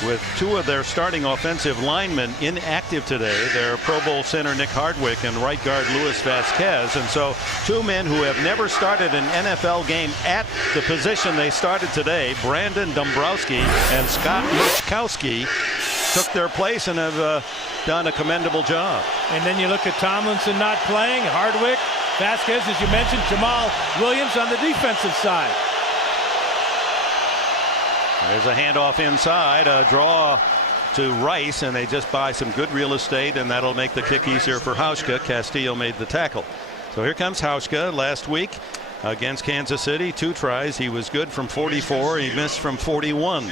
with two of their starting offensive linemen inactive today. Their Pro Bowl center Nick Hardwick and right guard Luis Vasquez. And so two men who have never started an NFL game at the position they started today, Brandon Dombrowski and Scott Murchkowski, took their place and have done a commendable job. And then you look at Tomlinson not playing, Hardwick, Vasquez, as you mentioned, Jamal Williams on the defensive side. There's a handoff inside, a draw to Rice, and they just buy some good real estate, and that'll make the kick easier for Hauschka. Castillo made the tackle. So here comes Hauschka. Last week against Kansas City, 2 tries. He was good from 44. He missed from 41.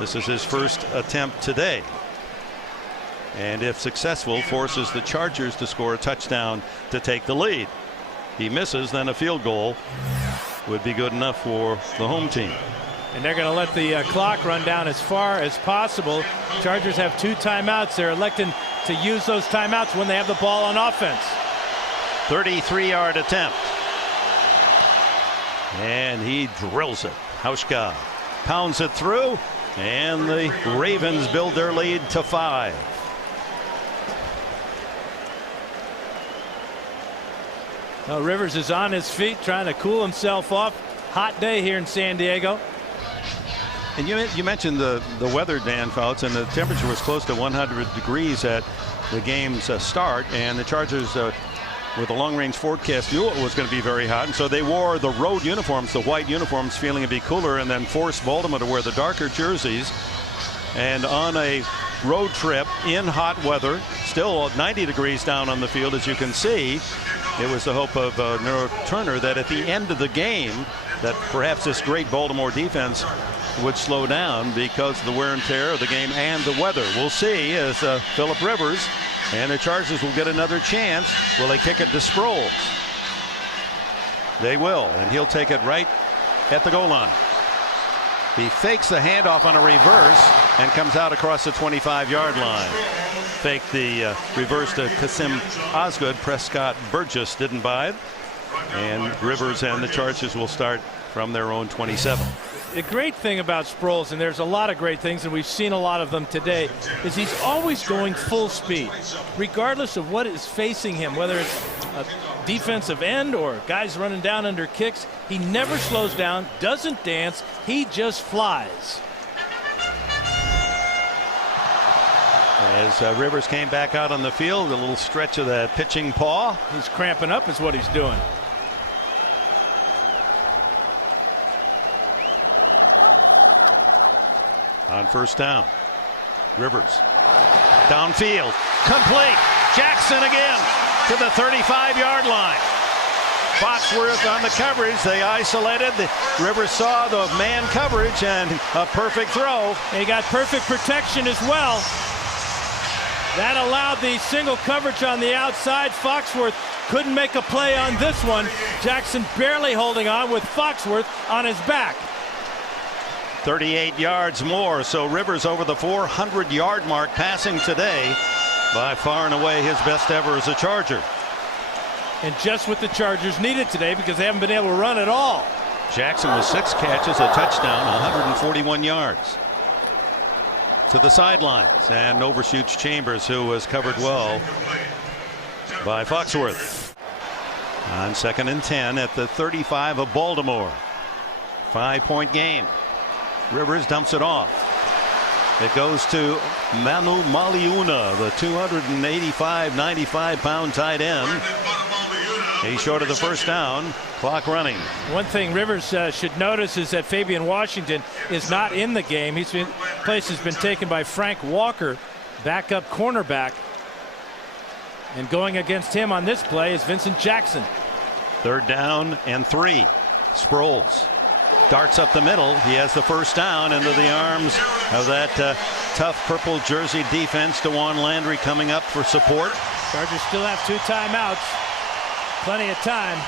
This is his first attempt today. And if successful, forces the Chargers to score a touchdown to take the lead. He misses, then a field goal would be good enough for the home team. And they're going to let the clock run down as far as possible. Chargers have 2 timeouts. They're electing to use those timeouts when they have the ball on offense. 33-yard attempt. And he drills it. Hauschka pounds it through, and the Ravens build their lead to 5. Rivers is on his feet trying to cool himself off. Hot day here in San Diego. And you mentioned the weather, Dan Fouts, and the temperature was close to 100 degrees at the game's start, and the Chargers with a long-range forecast knew it was going to be very hot, and so they wore the road uniforms, the white uniforms, feeling it'd be cooler, and then forced Baltimore to wear the darker jerseys. And on a road trip in hot weather, still 90 degrees down on the field, as you can see, it was the hope of Norv Turner that at the end of the game that perhaps this great Baltimore defense would slow down because of the wear and tear of the game and the weather. We'll see as Philip Rivers and the Chargers will get another chance. Will they kick it to Sproles? They will, and he'll take it right at the goal line. He fakes the handoff on a reverse and comes out across the 25-yard line. Fake the reverse to Kasim Osgood. Prescott Burgess didn't buy it. And Rivers and the Chargers will start from their own 27. The great thing about Sproles, and there's a lot of great things, and we've seen a lot of them today, is he's always going full speed, regardless of what is facing him, whether it's a defensive end or guys running down under kicks. He never slows down, doesn't dance, he just flies. As Rivers came back out on the field, a little stretch of that pitching paw. He's cramping up is what he's doing. On first down, Rivers downfield, complete. Jackson again to the 35-yard line. Foxworth on the coverage. They isolated. Rivers saw the man coverage and a perfect throw. He got perfect protection as well. That allowed the single coverage on the outside. Foxworth couldn't make a play on this one. Jackson barely holding on with Foxworth on his back. 38 yards more, so Rivers over the 400-yard mark passing today. By far and away his best ever as a Charger. And just what the Chargers needed today because they haven't been able to run at all. Jackson with 6 catches, a touchdown, 141 yards. To the sidelines and overshoots Chambers, who was covered well by Foxworth. On 2nd and 10 at the 35 of Baltimore. 5-point game. Rivers dumps it off. It goes to Manu Maliuna, the 285, 95-pound tight end. He's short of the first down. Clock running. One thing Rivers should notice is that Fabian Washington is not in the game. His place has been taken by Frank Walker, backup cornerback. And going against him on this play is Vincent Jackson. 3rd down and 3. Sproles darts up the middle. He has the first down into the arms of that tough purple jersey defense. DeJuan Landry coming up for support. Chargers still have 2 timeouts. Plenty of time.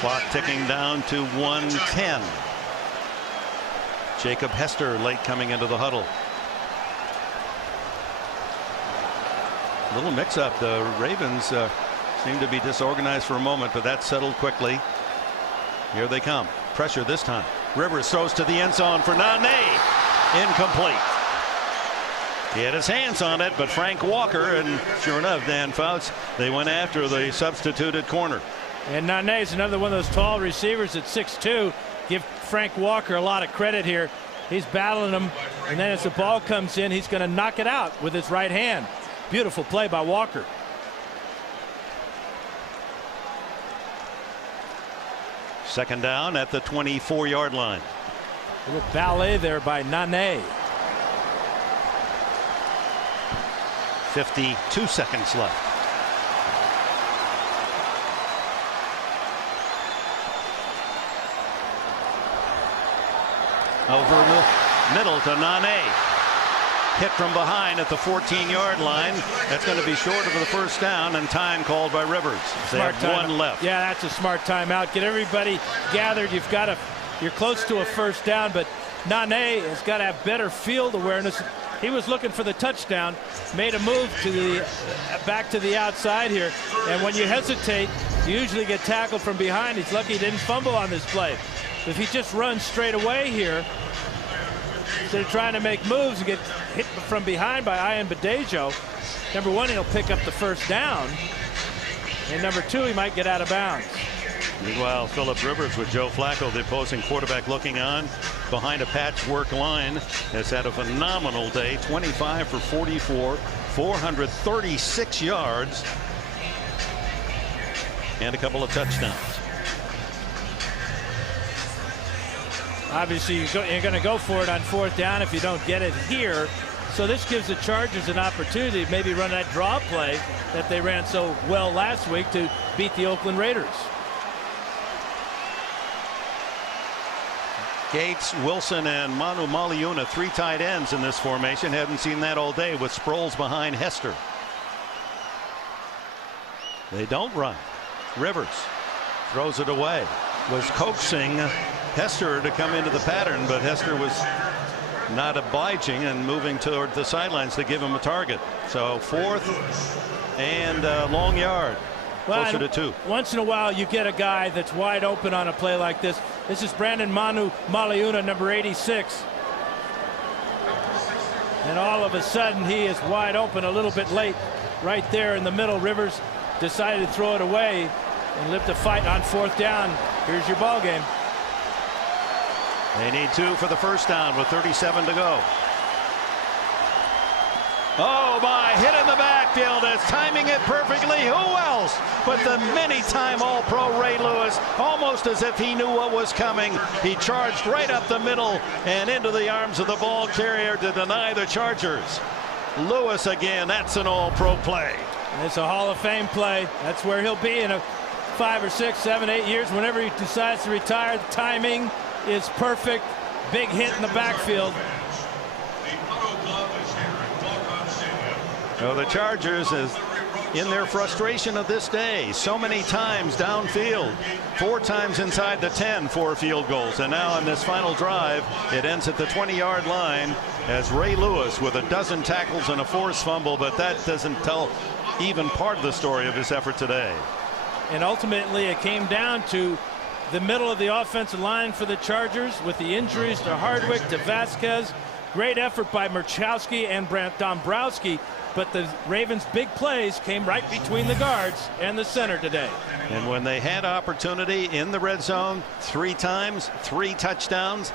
Clock ticking down to 1:10. Jacob Hester late coming into the huddle. Little mix-up. The Ravens seem to be disorganized for a moment, but that settled quickly. Here they come. Pressure this time. Rivers throws to the end zone for Nane. Incomplete. He had his hands on it, but Frank Walker, and sure enough, Dan Fouts, they went after the substituted corner. And Nane is another one of those tall receivers at 6'2". Give Frank Walker a lot of credit here. He's battling him, and then as the ball comes in, he's going to knock it out with his right hand. Beautiful play by Walker. Second down at the 24-yard line. A little ballet there by Nane. 52 seconds left. Over middle to Nane. Hit from behind at the 14-yard line. That's going to be short of the first down, and time called by Rivers. They have one left. Yeah, that's a smart timeout. Get everybody gathered. You're close to a first down, but Nane has got to have better field awareness. He was looking for the touchdown, made a move to the back to the outside here, and when you hesitate, you usually get tackled from behind. He's lucky he didn't fumble on this play. If he just runs straight away here, instead of trying to make moves and get hit from behind by Ian Badejo, number one, he'll pick up the first down, and number two, he might get out of bounds. Meanwhile, Philip Rivers with Joe Flacco, the opposing quarterback, looking on behind a patchwork line, has had a phenomenal day. 25 for 44, 436 yards, and a couple of touchdowns. Obviously, you're going to go for it on fourth down if you don't get it here. So this gives the Chargers an opportunity to maybe run that draw play that they ran so well last week to beat the Oakland Raiders. Gates, Wilson, and Manu Maliuna, three tight ends in this formation. Haven't seen that all day with Sproles behind Hester. They don't run. Rivers throws it away. Was coaxing Hester to come into the pattern, but Hester was not obliging and moving toward the sidelines to give him a target. So fourth and long yard. Closer to 2. Once in a while you get a guy that's wide open on a play like this. This is Brandon Manu Maliuna, number 86. And all of a sudden he is wide open a little bit late right there in the middle. Rivers decided to throw it away and live to fight on fourth down. Here's your ball game. They need 2 for the first down with 37 to go. Oh my, hit in the backfield, is timing it perfectly. Who else but the many-time All-Pro Ray Lewis, almost as if he knew what was coming. He charged right up the middle and into the arms of the ball carrier to deny the Chargers. Lewis again, that's an All-Pro play. And it's a Hall of Fame play. That's where he'll be in 5 or 6, 7, 8 years. Whenever he decides to retire, the timing is perfect. Big hit in the backfield. So the Chargers is in their frustration of this day. So many times downfield, 4 times inside the 10 for field goals, and now on this final drive it ends at the 20-yard line as Ray Lewis with a dozen tackles and a forced fumble, but that doesn't tell even part of the story of his effort today. And ultimately it came down to the middle of the offensive line for the Chargers with the injuries to Hardwick, to Vasquez. Great effort by Murchowski and Dombrowski, but the Ravens' big plays came right between the guards and the center today. And when they had opportunity in the red zone 3 times, 3 touchdowns,